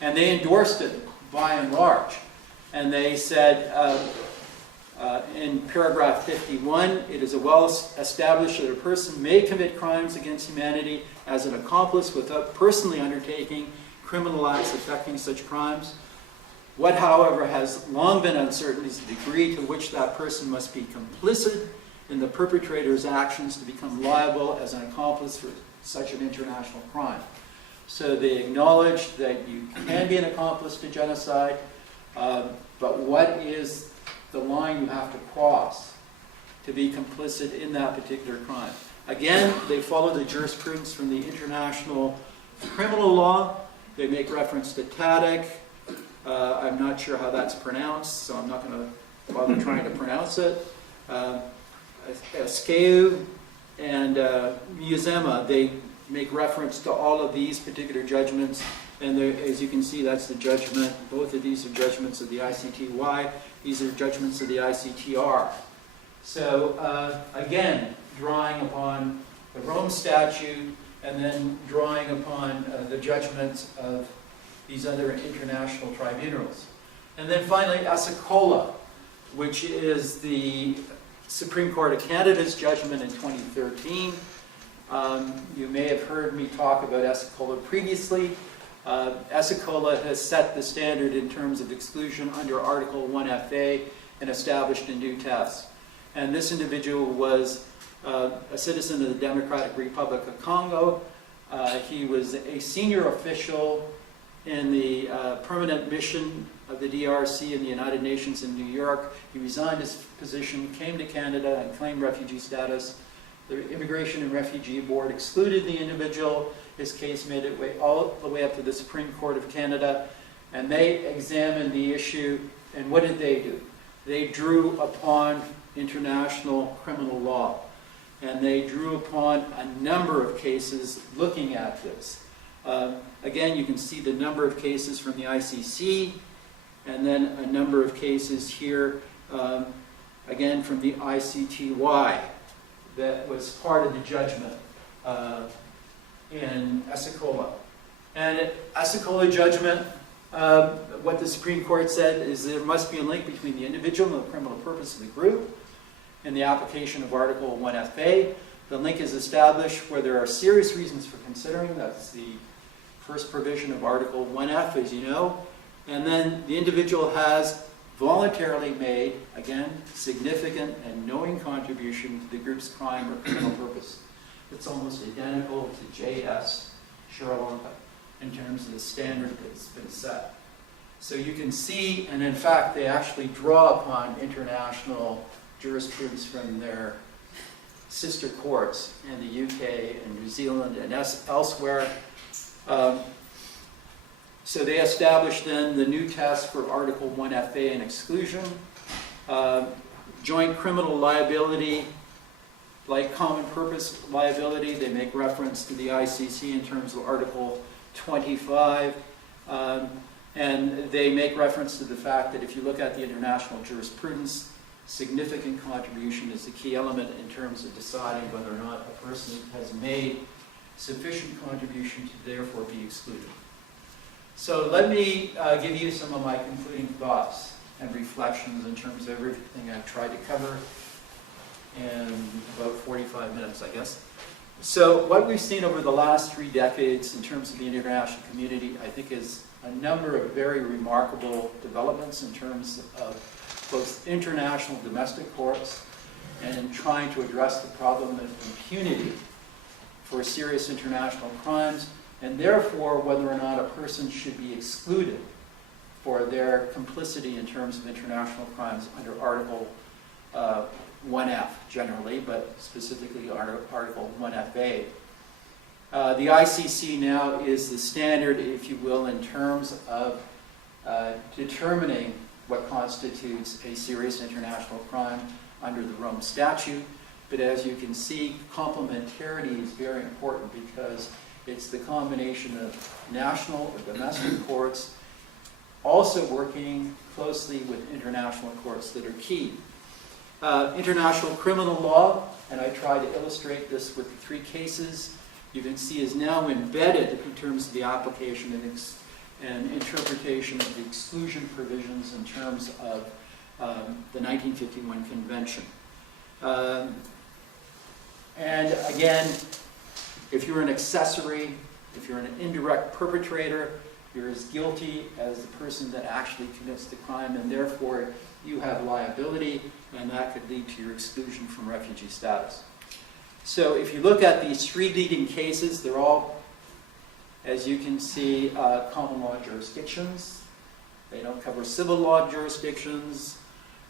and they endorsed it by and large. And they said in paragraph 51, it is well established that a person may commit crimes against humanity as an accomplice without personally undertaking criminal acts affecting such crimes. What, however, has long been uncertain is the degree to which that person must be complicit in the perpetrator's actions to become liable as an accomplice for such an international crime. So they acknowledge that you can be an accomplice to genocide, but what is the line you have to cross to be complicit in that particular crime? Again, they follow the jurisprudence from the international criminal law. They make reference to TADIC. I'm not sure how that's pronounced, so I'm not going to bother trying to pronounce it. Skeu and Muzema, they make reference to all of these particular judgments, and as you can see, that's the judgment. Both of these are judgments of the ICTY. These are judgments of the ICTR. So again, drawing upon the Rome Statute and then drawing upon the judgments of these other international tribunals. And then finally, Asicola, which is the Supreme Court of Canada's judgment in 2013. You may have heard me talk about Asicola previously. Asicola has set the standard in terms of exclusion under Article 1FA and established a new test. And this individual was a citizen of the Democratic Republic of Congo. He was a senior official in the permanent mission of the DRC in the United Nations in New York. He resigned his position, came to Canada, and claimed refugee status. The Immigration and Refugee Board excluded the individual. His case made it all the way up to the Supreme Court of Canada, and they examined the issue, and what did they do? They drew upon international criminal law, and they drew upon a number of cases looking at this. Again, you can see the number of cases from the ICC, and then a number of cases here, again from the ICTY, that was part of the judgment in Asicola. And at Asicola judgment, what the Supreme Court said is there must be a link between the individual and the criminal purpose of the group in the application of Article 1FA. The link is established where there are serious reasons for considering. That's the first provision of Article 1F, as you know. And then the individual has voluntarily made, again, significant and knowing contribution to the group's crime or criminal purpose. It's almost identical to JS Sri Lanka in terms of the standard that's been set. So you can see, and in fact, they actually draw upon international jurisprudence from their sister courts in the UK and New Zealand and elsewhere. So they established then the new test for Article 1FA and exclusion. Joint criminal liability, like common purpose liability, they make reference to the ICC in terms of Article 25. And they make reference to the fact that if you look at the international jurisprudence, significant contribution is the key element in terms of deciding whether or not a person has made sufficient contribution to therefore be excluded. So let me give you some of my concluding thoughts and reflections in terms of everything I've tried to cover in about 45 minutes, I guess. So what we've seen over the last 3 decades in terms of the international community, I think, is a number of very remarkable developments in terms of both international domestic courts and trying to address the problem of impunity for serious international crimes, and therefore whether or not a person should be excluded for their complicity in terms of international crimes under Article 1F generally, but specifically Article 1FA. The ICC now is the standard, if you will, in terms of determining what constitutes a serious international crime under the Rome Statute. But as you can see, complementarity is very important because it's the combination of national or domestic courts also working closely with international courts that are key. International criminal law, and I try to illustrate this with the three cases, you can see is now embedded in terms of the application and interpretation of the exclusion provisions in terms of the 1951 Convention. And again, if you're an accessory, if you're an indirect perpetrator, you're as guilty as the person that actually commits the crime, and therefore you have liability, and that could lead to your exclusion from refugee status. So if you look at these three leading cases, they're all, as you can see, common law jurisdictions. They don't cover civil law jurisdictions.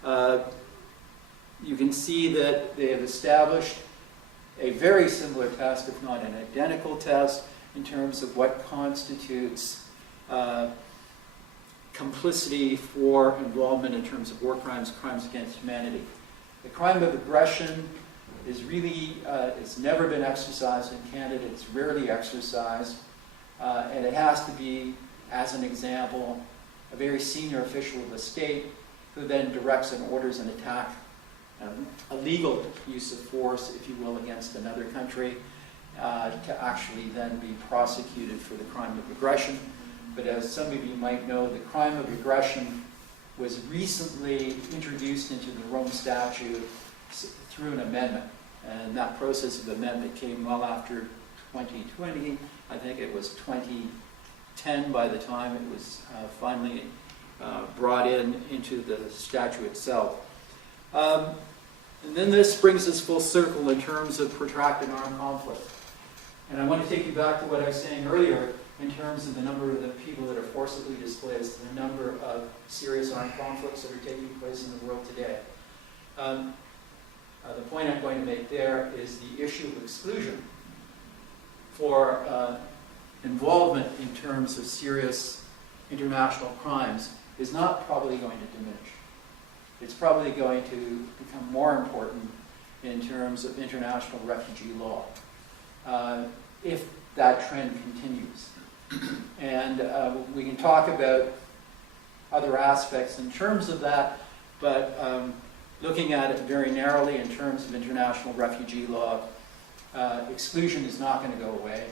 You can see that they have established a very similar test, if not an identical test, in terms of what constitutes complicity for involvement in terms of war crimes, crimes against humanity. The crime of aggression is really, it's never been exercised in Canada. It's rarely exercised. And it has to be, as an example, a very senior official of the state who then directs and orders an attack, a legal use of force, if you will, against another country, to actually then be prosecuted for the crime of aggression. But as some of you might know, the crime of aggression was recently introduced into the Rome Statute through an amendment. And that process of amendment came well after 2020. I think it was 2010 by the time it was finally brought into the statute itself. And then this brings us full circle in terms of protracted armed conflict. And I want to take you back to what I was saying earlier in terms of the number of the people that are forcibly displaced, the number of serious armed conflicts that are taking place in the world today. The point I'm going to make there is the issue of exclusion for involvement in terms of serious international crimes is not probably going to diminish. It's probably going to become more important in terms of international refugee law if that trend continues. And we can talk about other aspects in terms of that, but looking at it very narrowly in terms of international refugee law, exclusion is not going to go away.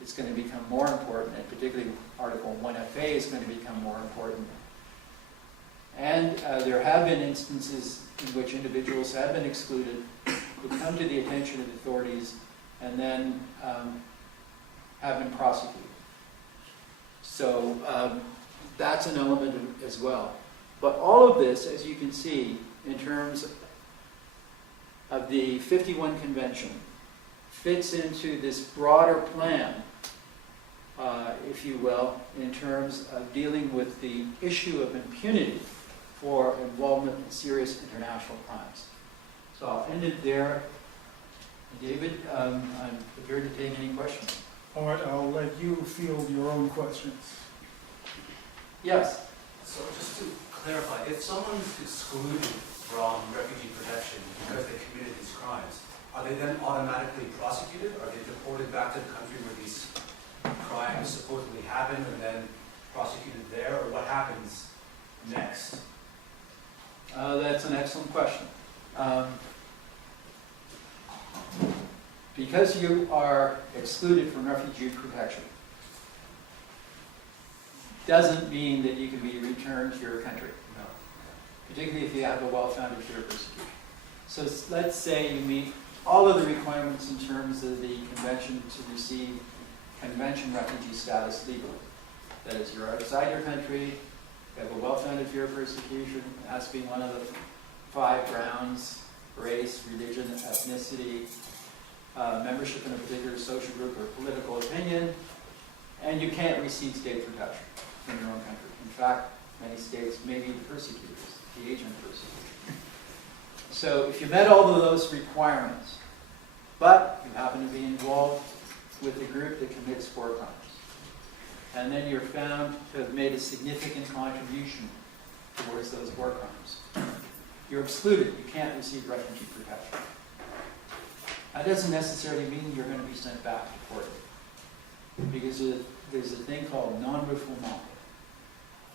It's going to become more important, and particularly Article 1FA is going to become more important. And there have been instances in which individuals have been excluded, who come to the attention of authorities, and then have been prosecuted. So that's an element as well. But all of this, as you can see, in terms of the 51 Convention, fits into this broader plan, if you will, in terms of dealing with the issue of impunity for involvement in serious international crimes. So I'll end it there. David, I'm prepared to take any questions. All right, I'll let you field your own questions. Yes? So just to clarify, if someone is excluded from refugee protection because they committed these crimes, are they then automatically prosecuted? Are they deported back to the country where these crimes supposedly happened and then prosecuted there? Or what happens next? That's an excellent question. Because you are excluded from refugee protection, doesn't mean that you can be returned to your country. No. Particularly if you have a well-founded fear of persecution. So let's say you meet all of the requirements in terms of the convention to receive convention refugee status legally. That is, you're outside your country, you have a well-founded fear of persecution, it has to be one of the 5 grounds: race, religion, ethnicity, membership in a particular social group or political opinion, And you can't receive state protection in your own country. In fact, many states may be the persecutors, the agent persecutors. So if you met all of those requirements, but you happen to be involved with a group that commits war crimes, and then you're found to have made a significant contribution towards those war crimes, you're excluded. You can't receive refugee protection. That doesn't necessarily mean you're going to be sent back to court, because there's a thing called non-refoulement.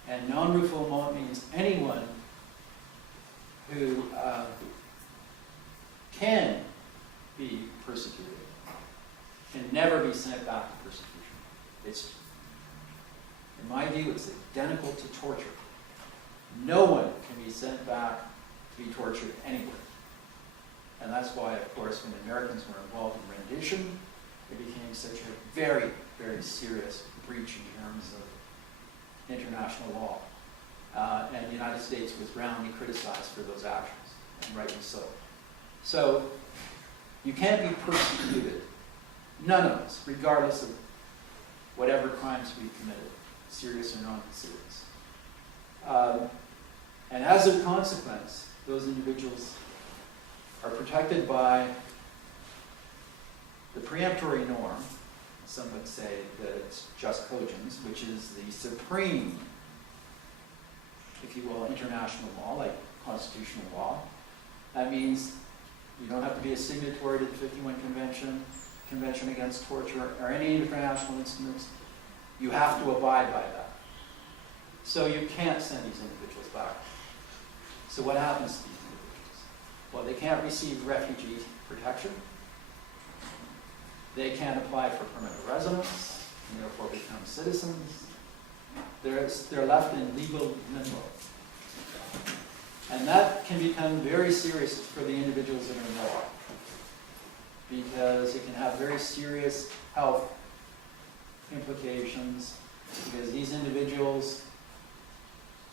And non-refoulement means anyone who can be persecuted can never be sent back to persecution. It's, in my view, it's identical to torture. No one can be sent back to be tortured anywhere. And that's why, of course, when Americans were involved in rendition, it became such a very, very serious breach in terms of international law. And the United States was roundly criticized for those actions, and rightly so. So, you can't be persecuted, none of us, regardless of whatever crimes we've committed, serious or non-serious. And as a consequence, those individuals are protected by the preemptory norm. Some would say that it's just cogence, which is the supreme, if you will, international law, like constitutional law. That means you don't have to be a signatory to the 51 Convention, Convention Against Torture, or any international instruments. You have to abide by that. So you can't send these individuals back. So what happens to these individuals? Well, they can't receive refugee protection. They can't apply for permanent residence, and therefore become citizens. They're left in legal limbo. And that can become very serious for the individuals that are involved, because it can have very serious health implications, because these individuals,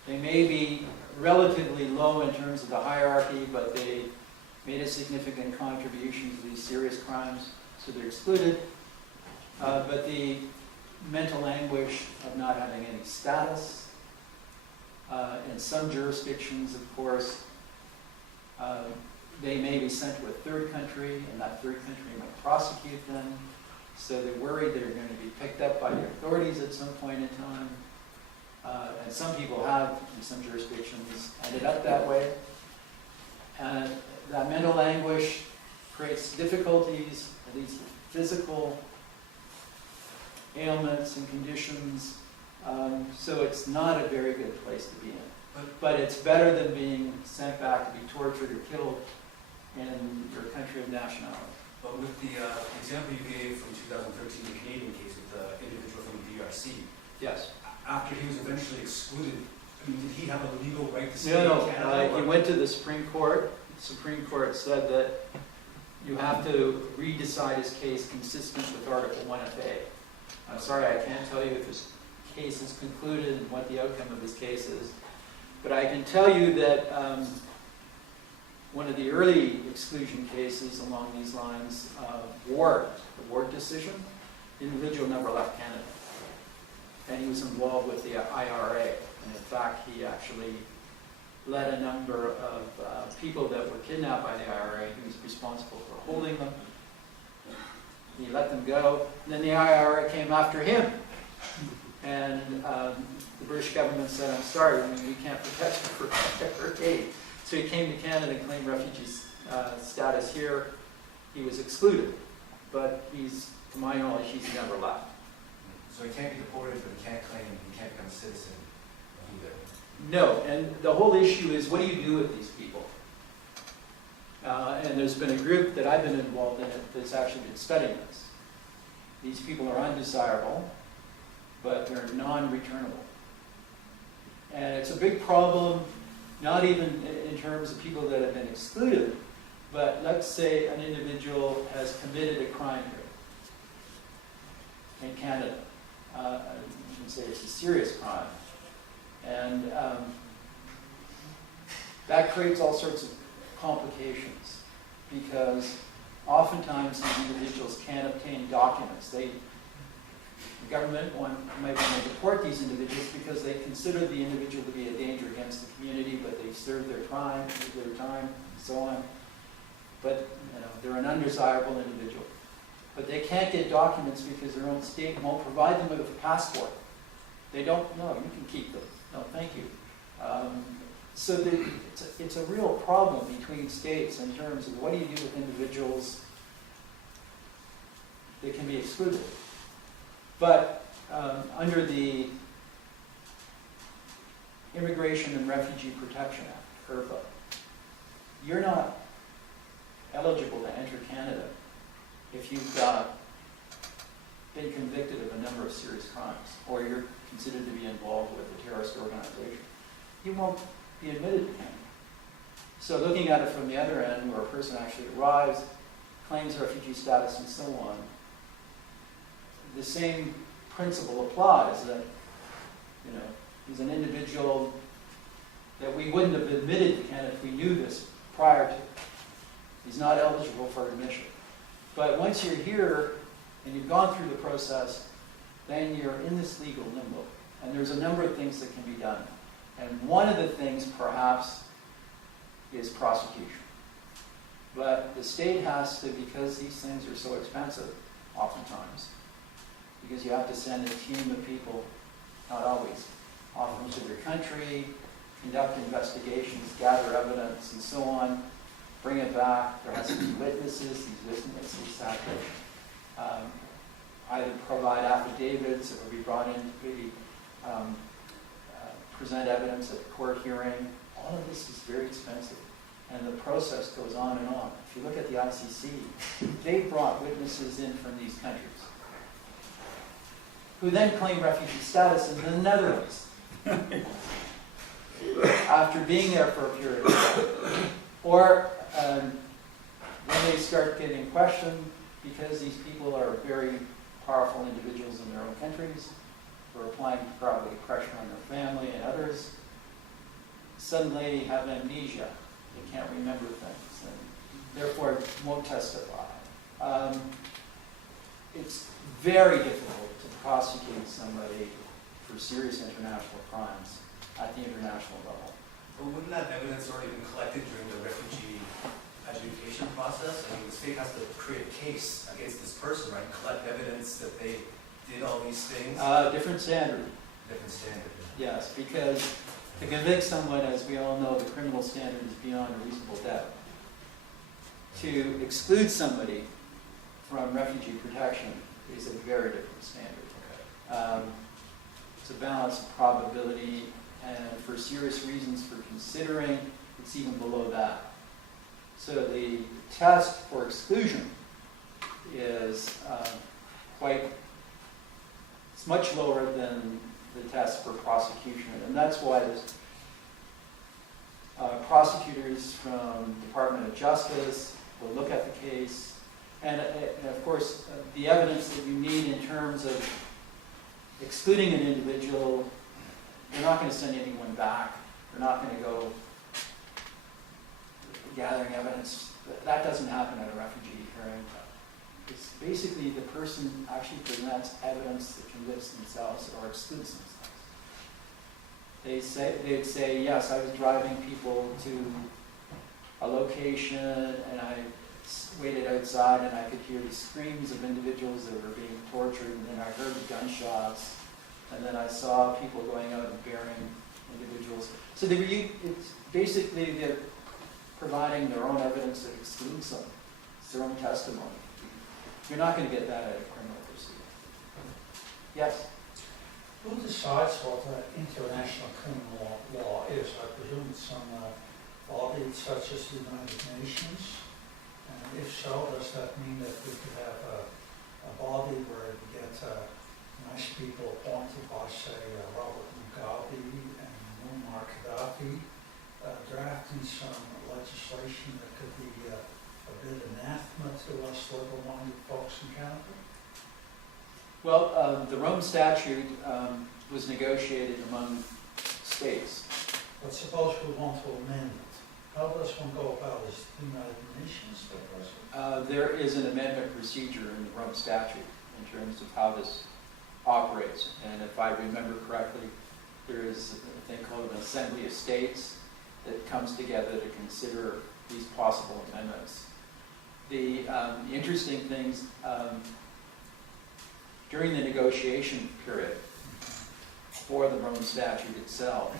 they may be relatively low in terms of the hierarchy, but they made a significant contribution to these serious crimes, so they're excluded. But the mental anguish of not having any status, in some jurisdictions, of course, they may be sent to a third country, and that third country might prosecute them, so they're worried they're going to be picked up by the authorities at some point in time. And some people have, in some jurisdictions, ended up that way. And that mental anguish creates difficulties, at least physical ailments and conditions. So it's not a very good place to be in. But it's better than being sent back to be tortured or killed in your country of nationality. But with the example you gave from 2013, the Canadian case with the individual from the DRC, Yes. after he was eventually excluded, I mean, did he have a legal right to stay No, in Canada? he went to the Supreme Court. The Supreme Court said that you have to re-decide his case consistent with Article 1FA. I'm sorry, I can't tell you if his case is concluded and what the outcome of his case is. But I can tell you that one of the early exclusion cases along these lines, the Ward decision, the individual never left Canada. And he was involved with the IRA. And in fact, he actually led a number of people that were kidnapped by the IRA. He was responsible for holding them. He let them go. And then the IRA came after him. And the British government said, I'm sorry, we can't protect you for aid. So he came to Canada and claimed refugee status here. He was excluded. But to my knowledge, he's never left. So he can't be deported, but he can't become a citizen either. No, and the whole issue is, what do you do with these people? And there's been a group that I've been involved in that's actually been studying this. These people are undesirable, but they're non-returnable. And it's a big problem, not even in terms of people that have been excluded, but let's say an individual has committed a crime here in Canada. You can say it's a serious crime. And that creates all sorts of complications, because oftentimes these individuals can't obtain documents. The government might want to deport these individuals because they consider the individual to be a danger against the community, but they've served their time, and so on. But they're an undesirable individual. But they can't get documents because their own state won't provide them with a passport. They don't know. You can keep them. No, thank you. So it's a real problem between states in terms of what do you do with individuals that can be excluded. But under the Immigration and Refugee Protection Act, IRFA, you're not eligible to enter Canada if you've been convicted of a number of serious crimes, or you're considered to be involved with a terrorist organization. You won't be admitted to Canada. So looking at it from the other end, where a person actually arrives, claims refugee status, and so on, the same principle applies that, he's an individual that we wouldn't have admitted to Canada if we knew this prior to. He's not eligible for admission. But once you're here and you've gone through the process, then you're in this legal limbo. And there's a number of things that can be done. And one of the things, perhaps, is prosecution. But the state has to, because these things are so expensive, oftentimes, because you have to send a team of people, not always, often to their country, conduct investigations, gather evidence, and so on, bring it back. There has to be witnesses. These witnesses have to either provide affidavits or be brought in to present evidence at the court hearing. All of this is very expensive, and the process goes on and on. If you look at the ICC, they brought witnesses in from these countries who then claim refugee status in the Netherlands after being there for a period of time. Or when they start getting questioned, because these people are very powerful individuals in their own countries, who are applying probably pressure on their family and others, suddenly have amnesia. They can't remember things, and therefore won't testify. It's very difficult to prosecute somebody for serious international crimes at the international level. But wouldn't that evidence already been collected during the refugee adjudication process? I mean, the state has to create a case against this person, right? Collect evidence that they did all these things. Different standard. Different standard. Yes, because to convict someone, as we all know, the criminal standard is beyond a reasonable doubt. To exclude somebody from refugee protection is a very different standard. Okay. It's a balance of probability, and for serious reasons for considering, it's even below that. So the test for exclusion is it's much lower than the test for prosecution. And that's why there's prosecutors from the Department of Justice will look at the case. And of course, the evidence that you need in terms of excluding an individual, they're not going to send anyone back. They're not going to go gathering evidence. That doesn't happen at a refugee hearing. It's basically the person actually presents evidence that convicts themselves or excludes themselves. They'd say, yes, I was driving people to a location and I waited outside and I could hear the screams of individuals that were being tortured, and then I heard the gunshots, and then I saw people going out and burying individuals. So it's basically they're providing their own evidence that excludes them. It's their own testimony. You're not going to get that at a criminal proceeding. Yes? Who decides what international criminal law is? I presume it's some body such as the United Nations. And if so, does that mean that we could have a body where we get nice people appointed by, say, Robert Mugabe and Muammar Gaddafi, drafting some legislation that could be a bit anathema to us liberal-minded folks in Canada? Well, the Rome Statute was negotiated among states. But suppose we want to amend it. How does one go about it? Is the United Nations the person? There is an amendment procedure in the Rome Statute in terms of how this operates. And if I remember correctly, there is a thing called an Assembly of States that comes together to consider these possible amendments. The interesting things, during the negotiation period for the Rome Statute itself,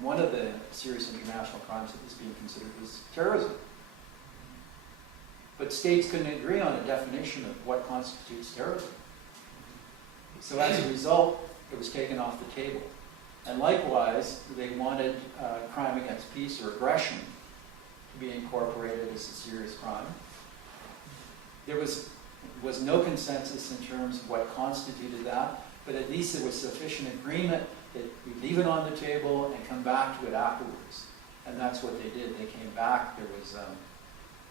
one of the serious international crimes that was being considered was terrorism. But states couldn't agree on a definition of what constitutes terrorism. So as a result, it was taken off the table. And likewise, they wanted crime against peace or aggression to be incorporated as a serious crime. There was no consensus in terms of what constituted that, but at least there was sufficient agreement that we leave it on the table and come back to it afterwards. And that's what they did. They came back, there was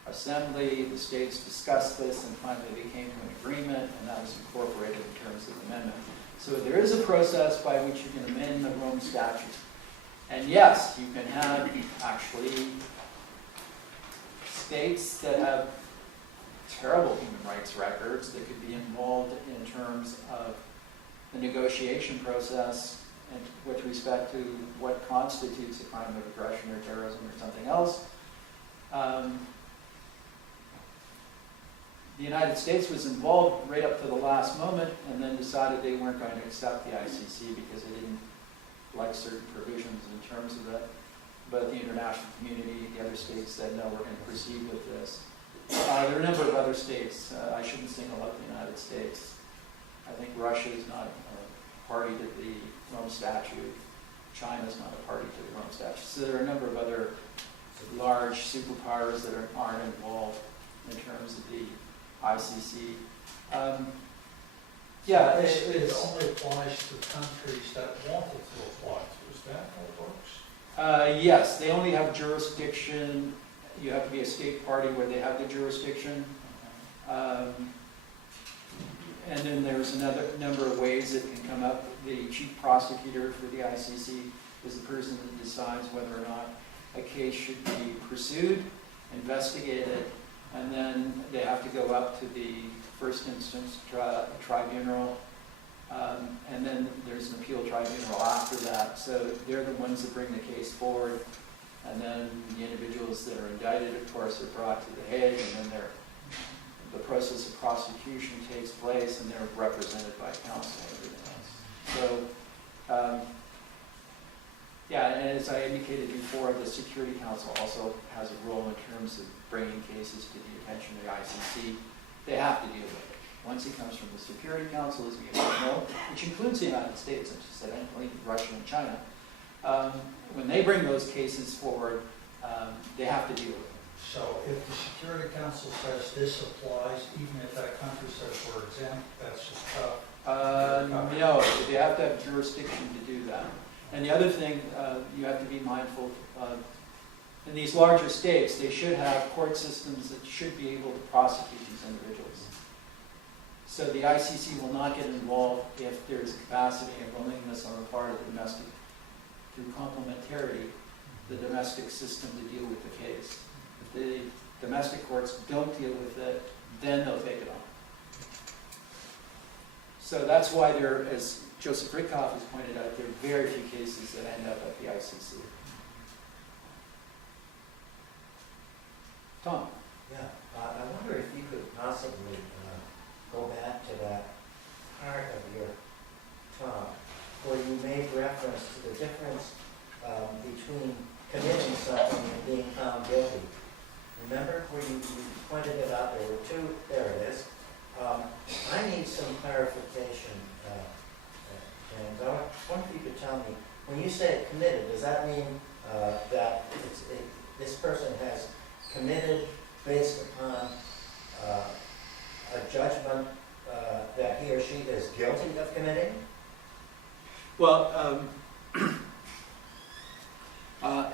assembly, the states discussed this, and finally they came to an agreement, and that was incorporated in terms of amendment. So there is a process by which you can amend the Rome Statute. And yes, you can have actually states that have terrible human rights records that could be involved in terms of the negotiation process and with respect to what constitutes a crime of aggression or terrorism or something else. The United States was involved right up to the last moment and then decided they weren't going to accept the ICC because they didn't like certain provisions in terms of it. But the international community, the other states said, no, we're going to proceed with this. There are a number of other states. I shouldn't single out the United States. I think Russia is not a party to the Rome Statute. China is not a party to the Rome Statute. So there are a number of other large superpowers that aren't involved in terms of the ICC. Yeah, It only applies to countries that wanted to apply to. Is that how it works? Yes, they only have jurisdiction. You have to be a state party where they have the jurisdiction. And then there's another number of ways it can come up. The chief prosecutor for the ICC is the person that decides whether or not a case should be pursued, investigated, and then they have to go up to the first instance tribunal, and then there's an appeal tribunal after that. So they're the ones that bring the case forward, and then the individuals that are indicted, of course, are brought to the Hague, and then the process of prosecution takes place, and they're represented by counsel and everything else. So, yeah, and as I indicated before, the Security Council also has a role in terms of bringing cases to the attention of the ICC. They have to deal with it. Once it comes from the Security Council, as we know, which includes the United States, and just said, including Russia and China, when they bring those cases forward, they have to deal with it. So if the Security Council says this applies, even if that country says we're exempt, that's just tough? No, they have to have jurisdiction to do that. And the other thing you have to be mindful of, in these larger states, they should have court systems that should be able to prosecute these individuals. So the ICC will not get involved if there's capacity and willingness on the part of the domestic, through complementarity, the domestic system to deal with the case. If the domestic courts don't deal with it, then they'll take it on. So that's why there, as Joseph Ritkoff has pointed out, there are very few cases that end up at the ICC. Tom? Yeah, I wonder if you could possibly go back to that part of your talk where you made reference to the difference between committing something and being found guilty. Remember where you pointed it out? There were two. There it is. I need some clarification, James. I wonder if you could tell me, when you say committed, does that mean that this person has committed based upon a judgment that he or she is guilty of committing? Well, I'll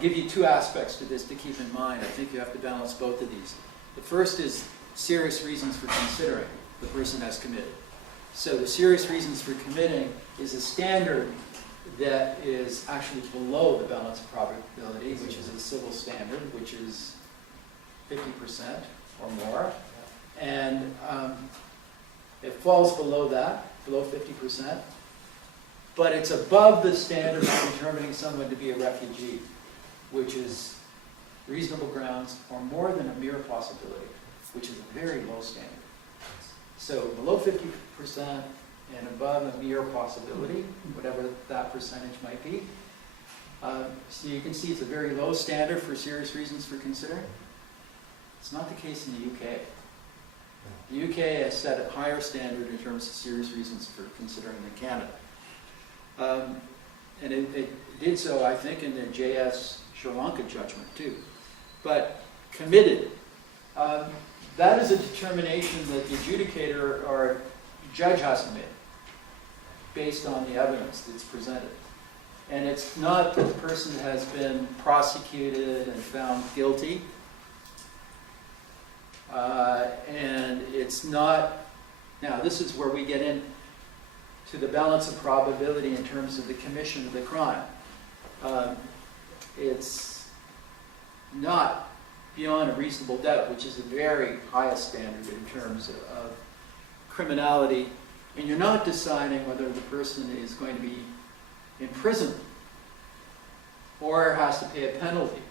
give you two aspects to this to keep in mind. I think you have to balance both of these. The first is serious reasons for considering the person has committed. So the serious reasons for committing is a standard that is actually below the balance of probability, which is a civil standard, which is 50% or more. And It falls below that, below 50%, but it's above the standard for determining someone to be a refugee, which is reasonable grounds or more than a mere possibility, which is a very low standard. So below 50% and above a mere possibility, whatever that percentage might be. So you can see it's a very low standard for serious reasons for considering. It's not the case in the UK. The UK has set a higher standard in terms of serious reasons for considering than Canada. And it did so, I think, in the JS Sri Lanka judgment too. But committed, that is a determination that the adjudicator or judge has to make based on the evidence that's presented. And it's not that the person has been prosecuted and found guilty. And it's not, now this is where we get into the balance of probability in terms of the commission of the crime. It's not beyond a reasonable doubt, which is the very highest standard in terms of criminality. And you're not deciding whether the person is going to be in prison or has to pay a penalty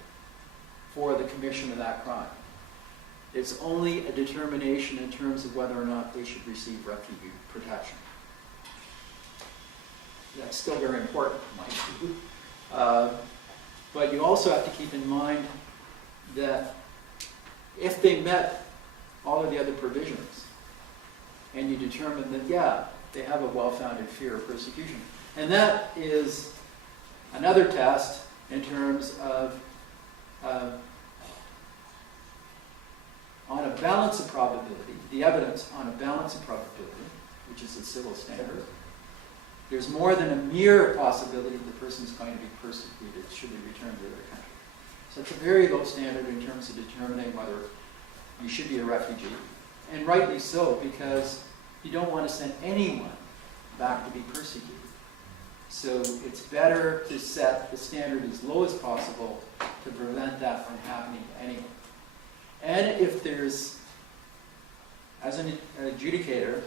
for the commission of that crime. It's only a determination in terms of whether or not they should receive refugee protection. That's still very important, mind you. But you also have to keep in mind that if they met all of the other provisions, and you determine that, yeah, they have a well-founded fear of persecution. And that is another test in terms of, on a balance of probability, the evidence on a balance of probability, which is a civil standard, there's more than a mere possibility the person's going to be persecuted should they return to their country. So it's a very low standard in terms of determining whether you should be a refugee. And rightly so, because you don't want to send anyone back to be persecuted. So it's better to set the standard as low as possible to prevent that from happening to anyone. And if there's, as an adjudicator,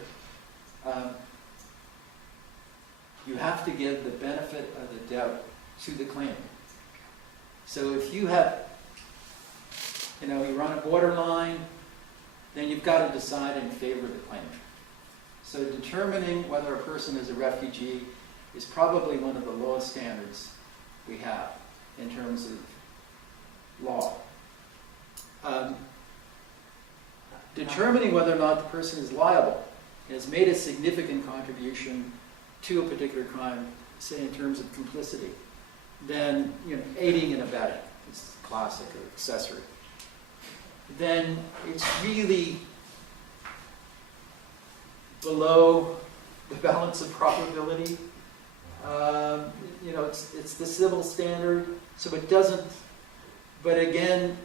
you have to give the benefit of the doubt to the claimant. So if you have, you're on a borderline, then you've got to decide in favor of the claimant. So determining whether a person is a refugee is probably one of the lowest standards we have in terms of law. Determining whether or not the person is liable has made a significant contribution to a particular crime, say in terms of complicity, then aiding and abetting is classic or accessory. Then it's really below the balance of probability. It's the civil standard, so it doesn't. But again,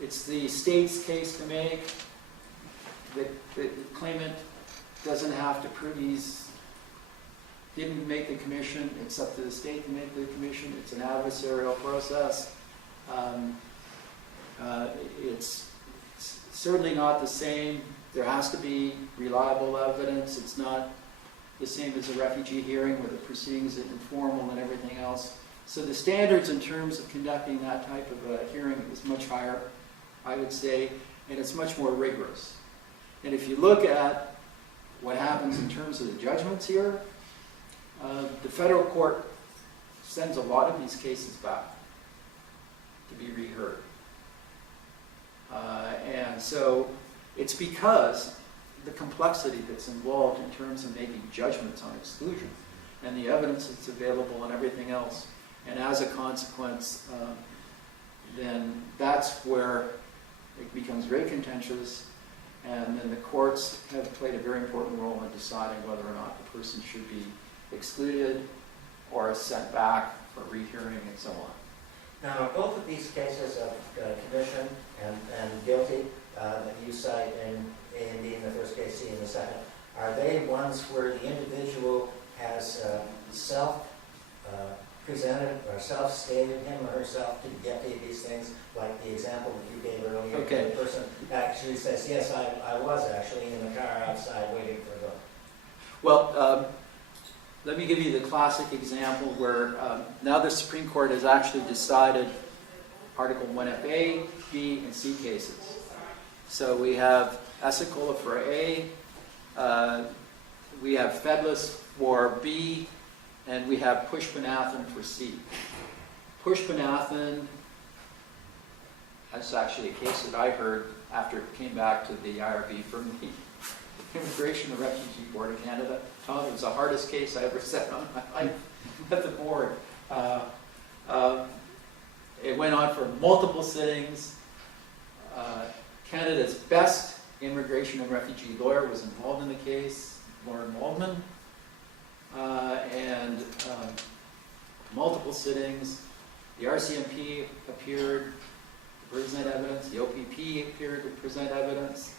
it's the state's case to make. The claimant doesn't have to prove didn't make the commission. It's up to the state to make the commission. It's an adversarial process. It's certainly not the same. There has to be reliable evidence. It's not the same as a refugee hearing where the proceedings are informal and everything else. So the standards in terms of conducting that type of a hearing is much higher, I would say, and it's much more rigorous. And if you look at what happens in terms of the judgments here, the federal court sends a lot of these cases back to be reheard. And so it's because the complexity that's involved in terms of making judgments on exclusion and the evidence that's available and everything else. And as a consequence, then that's where it becomes very contentious, and then the courts have played a very important role in deciding whether or not the person should be excluded or sent back for rehearing and so on. Now, both of these cases of commission and guilty that you cite in A and B in the first case, C in the second, are they ones where the individual has presented or self-stated him or herself to get these things, like the example that you gave earlier? Okay. The person actually says, yes, I was actually in the car outside waiting for the... Well, let me give you the classic example where now the Supreme Court has actually decided Article 1FA, B, and C cases. So we have Asicola for A, we have Fedless for B, and we have Pushpanathan for C. Pushpanathan, that's actually a case that I heard after it came back to the IRB from the Immigration and Refugee Board of Canada. Tom, it was the hardest case I ever sat on my life at the board. It went on for multiple sittings. Canada's best immigration and refugee lawyer was involved in the case, Lauren Waldman, and multiple sittings. The RCMP appeared to present evidence. The OPP appeared to present evidence.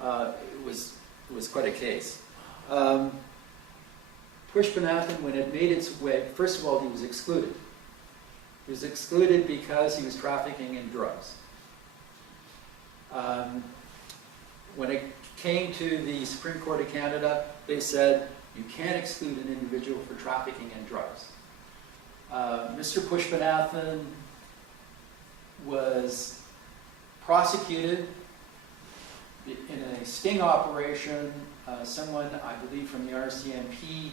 It was quite a case. Pushpanathan, when it made its way, first of all, he was excluded. He was excluded because he was trafficking in drugs. When it came to the Supreme Court of Canada, they said, you can't exclude an individual for trafficking in drugs. Mr. Pushpanathan was prosecuted in a sting operation. Someone, I believe from the RCMP,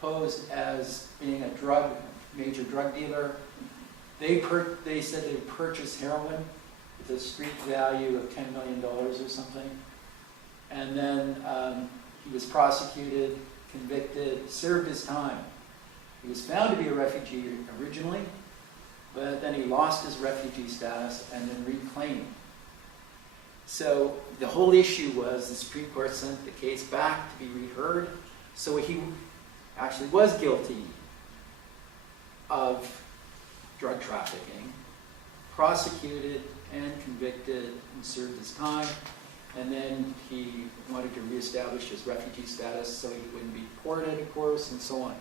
posed as being a major drug dealer. They said they purchased heroin with a street value of $10 million or something. And then he was prosecuted, convicted, served his time. He was found to be a refugee originally, but then he lost his refugee status and then reclaimed. So the whole issue was the Supreme Court sent the case back to be reheard. So he actually was guilty of drug trafficking, prosecuted and convicted and served his time. And then he wanted to reestablish his refugee status so he wouldn't be deported, of course, and so on.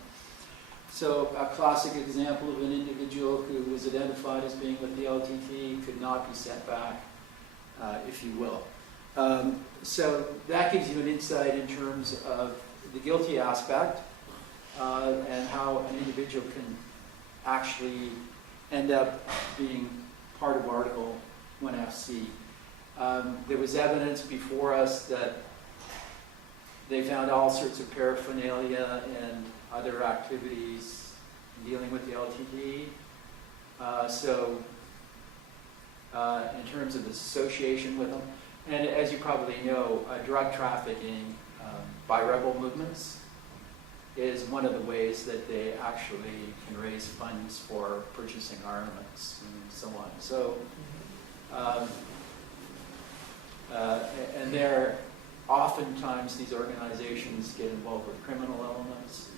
So a classic example of an individual who was identified as being with the LTT could not be sent back, if you will. So that gives you an insight in terms of the guilty aspect and how an individual can actually end up being part of Article 1FC. There was evidence before us that they found all sorts of paraphernalia and other activities in dealing with the LTD. In terms of association with them, and as you probably know, drug trafficking by rebel movements is one of the ways that they actually can raise funds for purchasing armaments and so on. So, and there, oftentimes these organizations get involved with criminal elements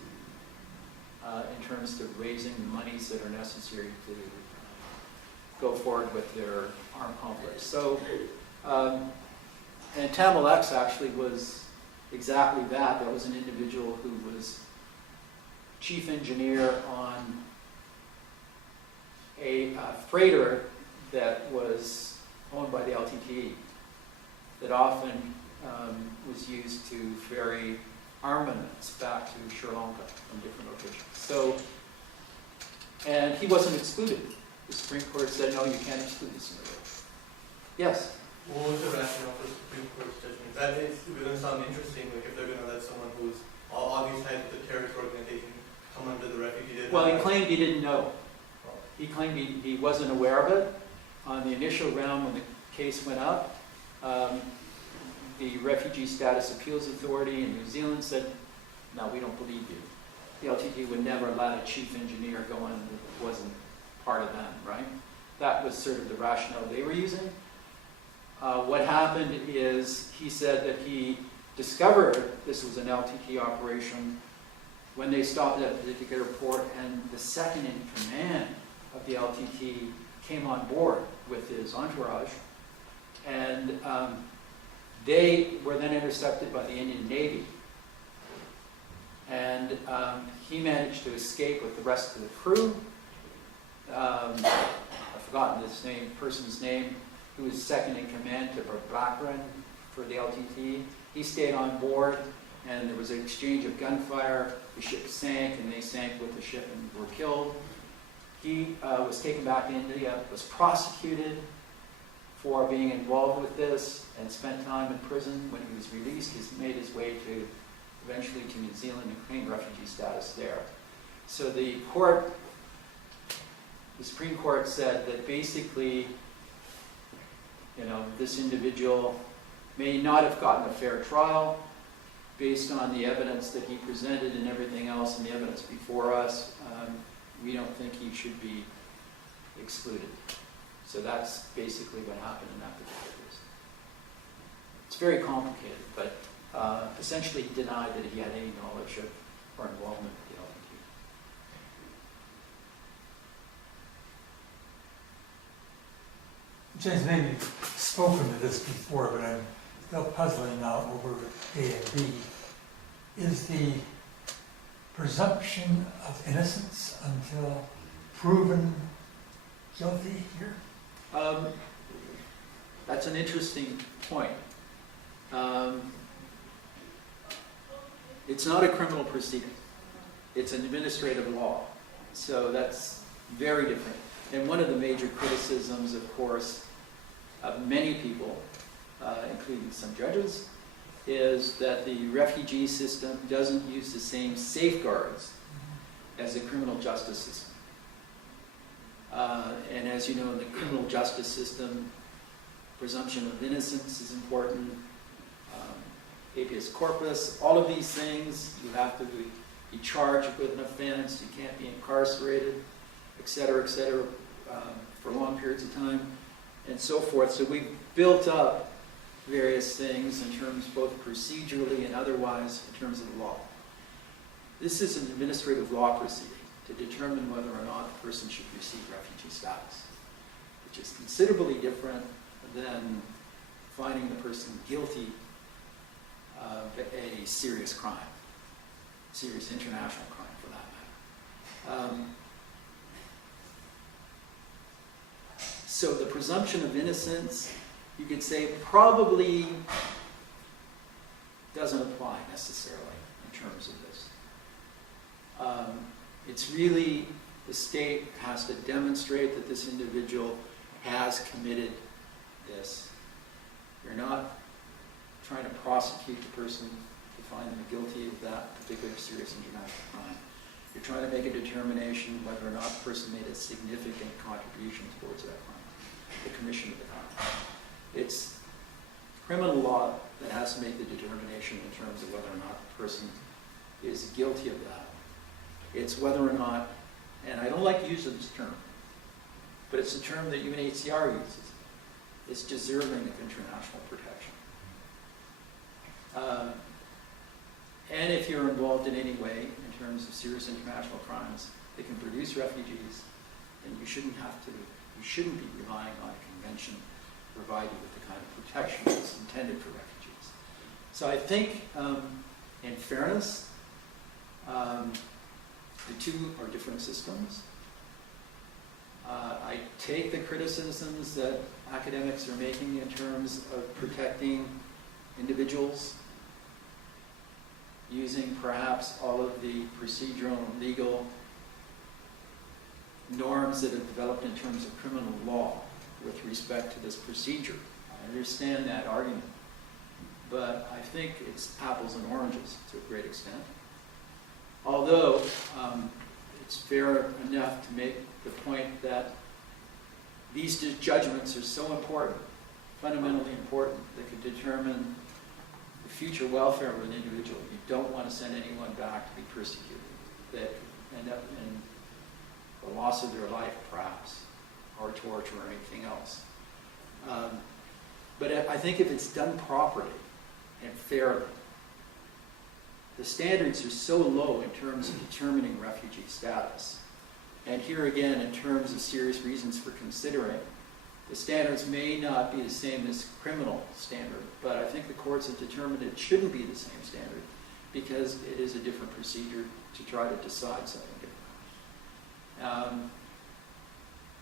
in terms of raising the monies that are necessary to go forward with their armed conflicts. So, and Tamil X actually was exactly that. That was an individual who was chief engineer on a freighter that was owned by the LTTE that often was used to ferry armaments back to Sri Lanka from different locations. So, and he wasn't excluded. The Supreme Court said, no, you can't exclude this individual. Yes? What was the rationale for the Supreme Court's judgment? That is going to sound interesting, like if they're going to let someone who's on these sides of the terrorist organization come under the refugee. Well, he claimed he didn't know. He claimed he wasn't aware of it. On the initial round when the case went up, the Refugee Status Appeals Authority in New Zealand said, no, we don't believe you. The LTT would never let a chief engineer go in that wasn't part of them, right? That was sort of the rationale they were using. What happened is he said that he discovered this was an LTT operation when they stopped at a particular port, and the second in command of the LTT came on board with his entourage, and they were then intercepted by the Indian Navy. And he managed to escape with the rest of the crew. I've forgotten this person's name, who was second in command to Mclaughlin for the LTT. He stayed on board, and there was an exchange of gunfire. The ship sank, and they sank with the ship and were killed. He was taken back to India, was prosecuted for being involved with this, and spent time in prison. When he was released, he made his way to eventually to New Zealand and claimed refugee status there. So the Supreme Court said that basically, this individual may not have gotten a fair trial based on the evidence that he presented and everything else and the evidence before us. We don't think he should be excluded. So that's basically what happened in that particular case. It's very complicated, but essentially he denied that he had any knowledge of or involvement with the LTT. James, maybe you've spoken to this before, but I'm still puzzling now over A and B. Is the presumption of innocence until proven guilty here? That's an interesting point. It's not a criminal proceeding. It's an administrative law. So that's very different. And one of the major criticisms, of course, of many people, including some judges, is that the refugee system doesn't use the same safeguards as the criminal justice system. And as you know, in the criminal justice system, presumption of innocence is important, habeas corpus, all of these things. You have to be charged with an offense, you can't be incarcerated, et cetera, for long periods of time, and so forth. So we've built up various things in terms both procedurally and otherwise in terms of the law. This is an administrative law proceeding to determine whether or not a person should receive refugee status, which is considerably different than finding the person guilty of a serious crime, serious international crime for that matter. So the presumption of innocence, you could say, probably doesn't apply necessarily in terms of this. It's really the state has to demonstrate that this individual has committed this. You're not trying to prosecute the person to find them guilty of that particular serious international crime. You're trying to make a determination whether or not the person made a significant contribution towards that crime, the commission of the crime. It's criminal law that has to make the determination in terms of whether or not the person is guilty of that. It's whether or not, and I don't like to use this term, but it's a term that UNHCR uses. It's deserving of international protection. And if you're involved in any way in terms of serious international crimes that can produce refugees, then you shouldn't be relying on a convention to provide you with the kind of protection that's intended for refugees. So I think, in fairness, the two are different systems. I take the criticisms that academics are making in terms of protecting individuals, using perhaps all of the procedural and legal norms that have developed in terms of criminal law with respect to this procedure. I understand that argument, but I think it's apples and oranges to a great extent. Although it's fair enough to make the point that these judgments are so important, fundamentally important, that could determine the future welfare of an individual. You don't want to send anyone back to be persecuted. That could end up in the loss of their life, perhaps, or torture or anything else. But I think if it's done properly and fairly, the standards are so low in terms of determining refugee status. And here again, in terms of serious reasons for considering, the standards may not be the same as criminal standard, but I think the courts have determined it shouldn't be the same standard because it is a different procedure to try to decide something different.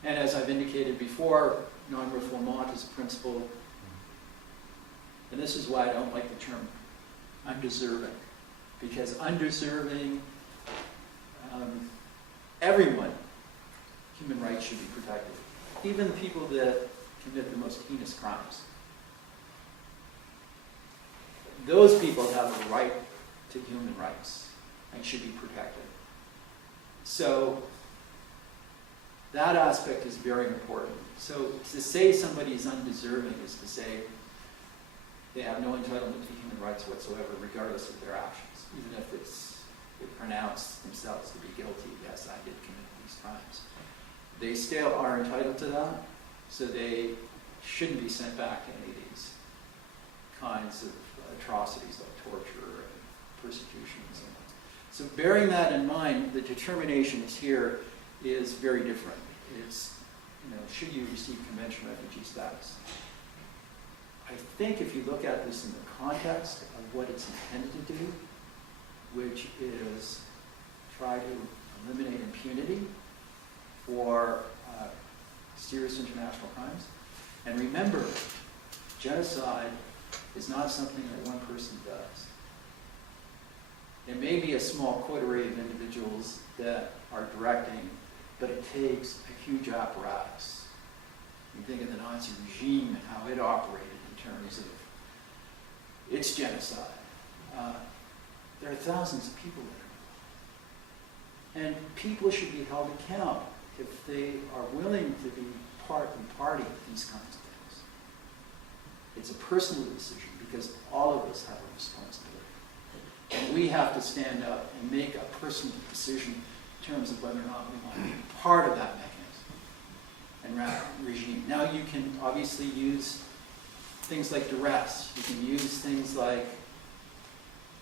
And as I've indicated before, non-refoulement is a principle, and this is why I don't like the term undeserving, because undeserving, everyone, human rights should be protected, even the people that commit the most heinous crimes. Those people have a right to human rights and should be protected. So that aspect is very important. So to say somebody is undeserving is to say they have no entitlement to human rights whatsoever, regardless of their actions, even if they pronounce themselves to be guilty. Yes, I did commit these crimes. They still are entitled to that, so they shouldn't be sent back to any of these kinds of atrocities like torture and persecution and so on. So bearing that in mind, the determinations here is very different. It's, should you receive convention refugee status? I think if you look at this in the context of what it's intended to do, which is try to eliminate impunity for serious international crimes. And remember, genocide is not something that one person does. There may be a small coterie of individuals that are directing, but it takes a huge apparatus. You think of the Nazi regime and how it operated in terms of its genocide. There are thousands of people there. And people should be held accountable if they are willing to be part and party of these kinds of things. It's a personal decision because all of us have a responsibility. And we have to stand up and make a personal decision in terms of whether or not we want to be part of that mechanism and regime. Now you can obviously use things like duress. You can use things like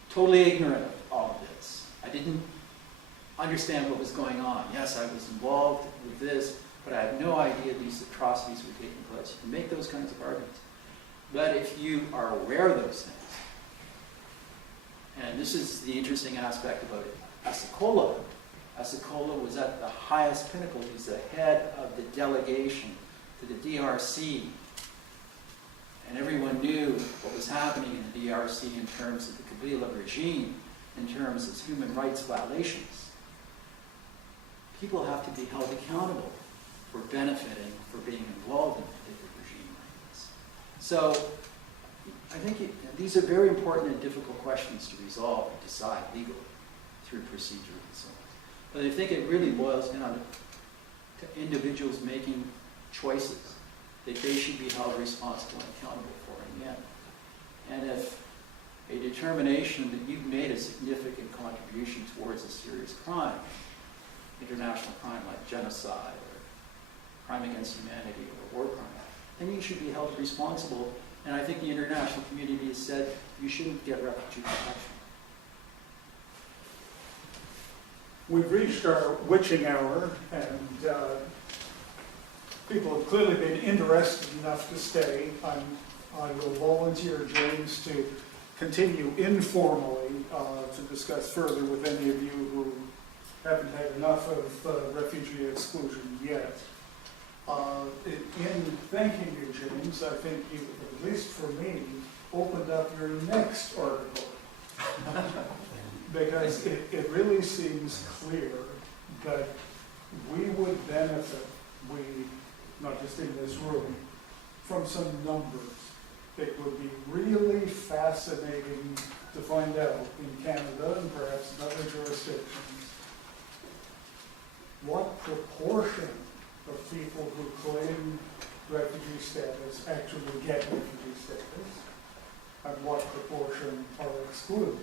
totally ignorant of all of this. I didn't understand what was going on. Yes, I was involved with this, but I had no idea these atrocities were taking place. You can make those kinds of arguments. But if you are aware of those things, and this is the interesting aspect about it, Asicola was at the highest pinnacle. He was the head of the delegation to the DRC. And everyone knew what was happening in the DRC in terms of the Kabila regime, in terms of human rights violations. People have to be held accountable for benefiting, for being involved in a particular regime like this. So I think these are very important and difficult questions to resolve and decide legally through procedure and so on. But I think it really boils down to individuals making choices that they should be held responsible and accountable for in the end. And if a determination that you've made a significant contribution towards a serious crime, international crime like genocide or crime against humanity or war crime, then you should be held responsible. And I think the international community has said you shouldn't get refugee protection. We've reached our witching hour, and people have clearly been interested enough to stay. I will volunteer James to continue informally to discuss further with any of you who haven't had enough of refugee exclusion yet. In thanking you, James, I think you, at least for me, opened up your next article. Because it really seems clear that we would benefit, not just in this room, from some numbers. It would be really fascinating to find out in Canada and perhaps in other jurisdictions what proportion of people who claim refugee status actually get refugee status and what proportion are excluded.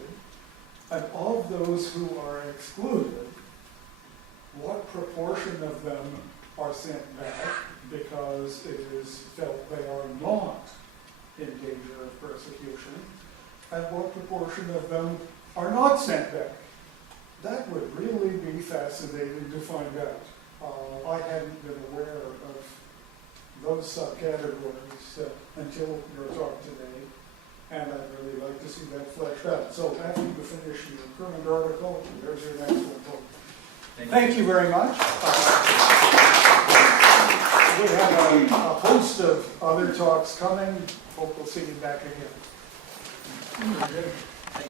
And of those who are excluded, what proportion of them are sent back because it is felt they are not in danger of persecution, and what proportion of them are not sent back? That would really be fascinating to find out. I hadn't been aware of those subcategories until your talk today. and I'd really like to see that fleshed out. So after you finish your current article, there's your next one. Thank you very much. We have a host of other talks coming. Hope we'll see you back again. Very good.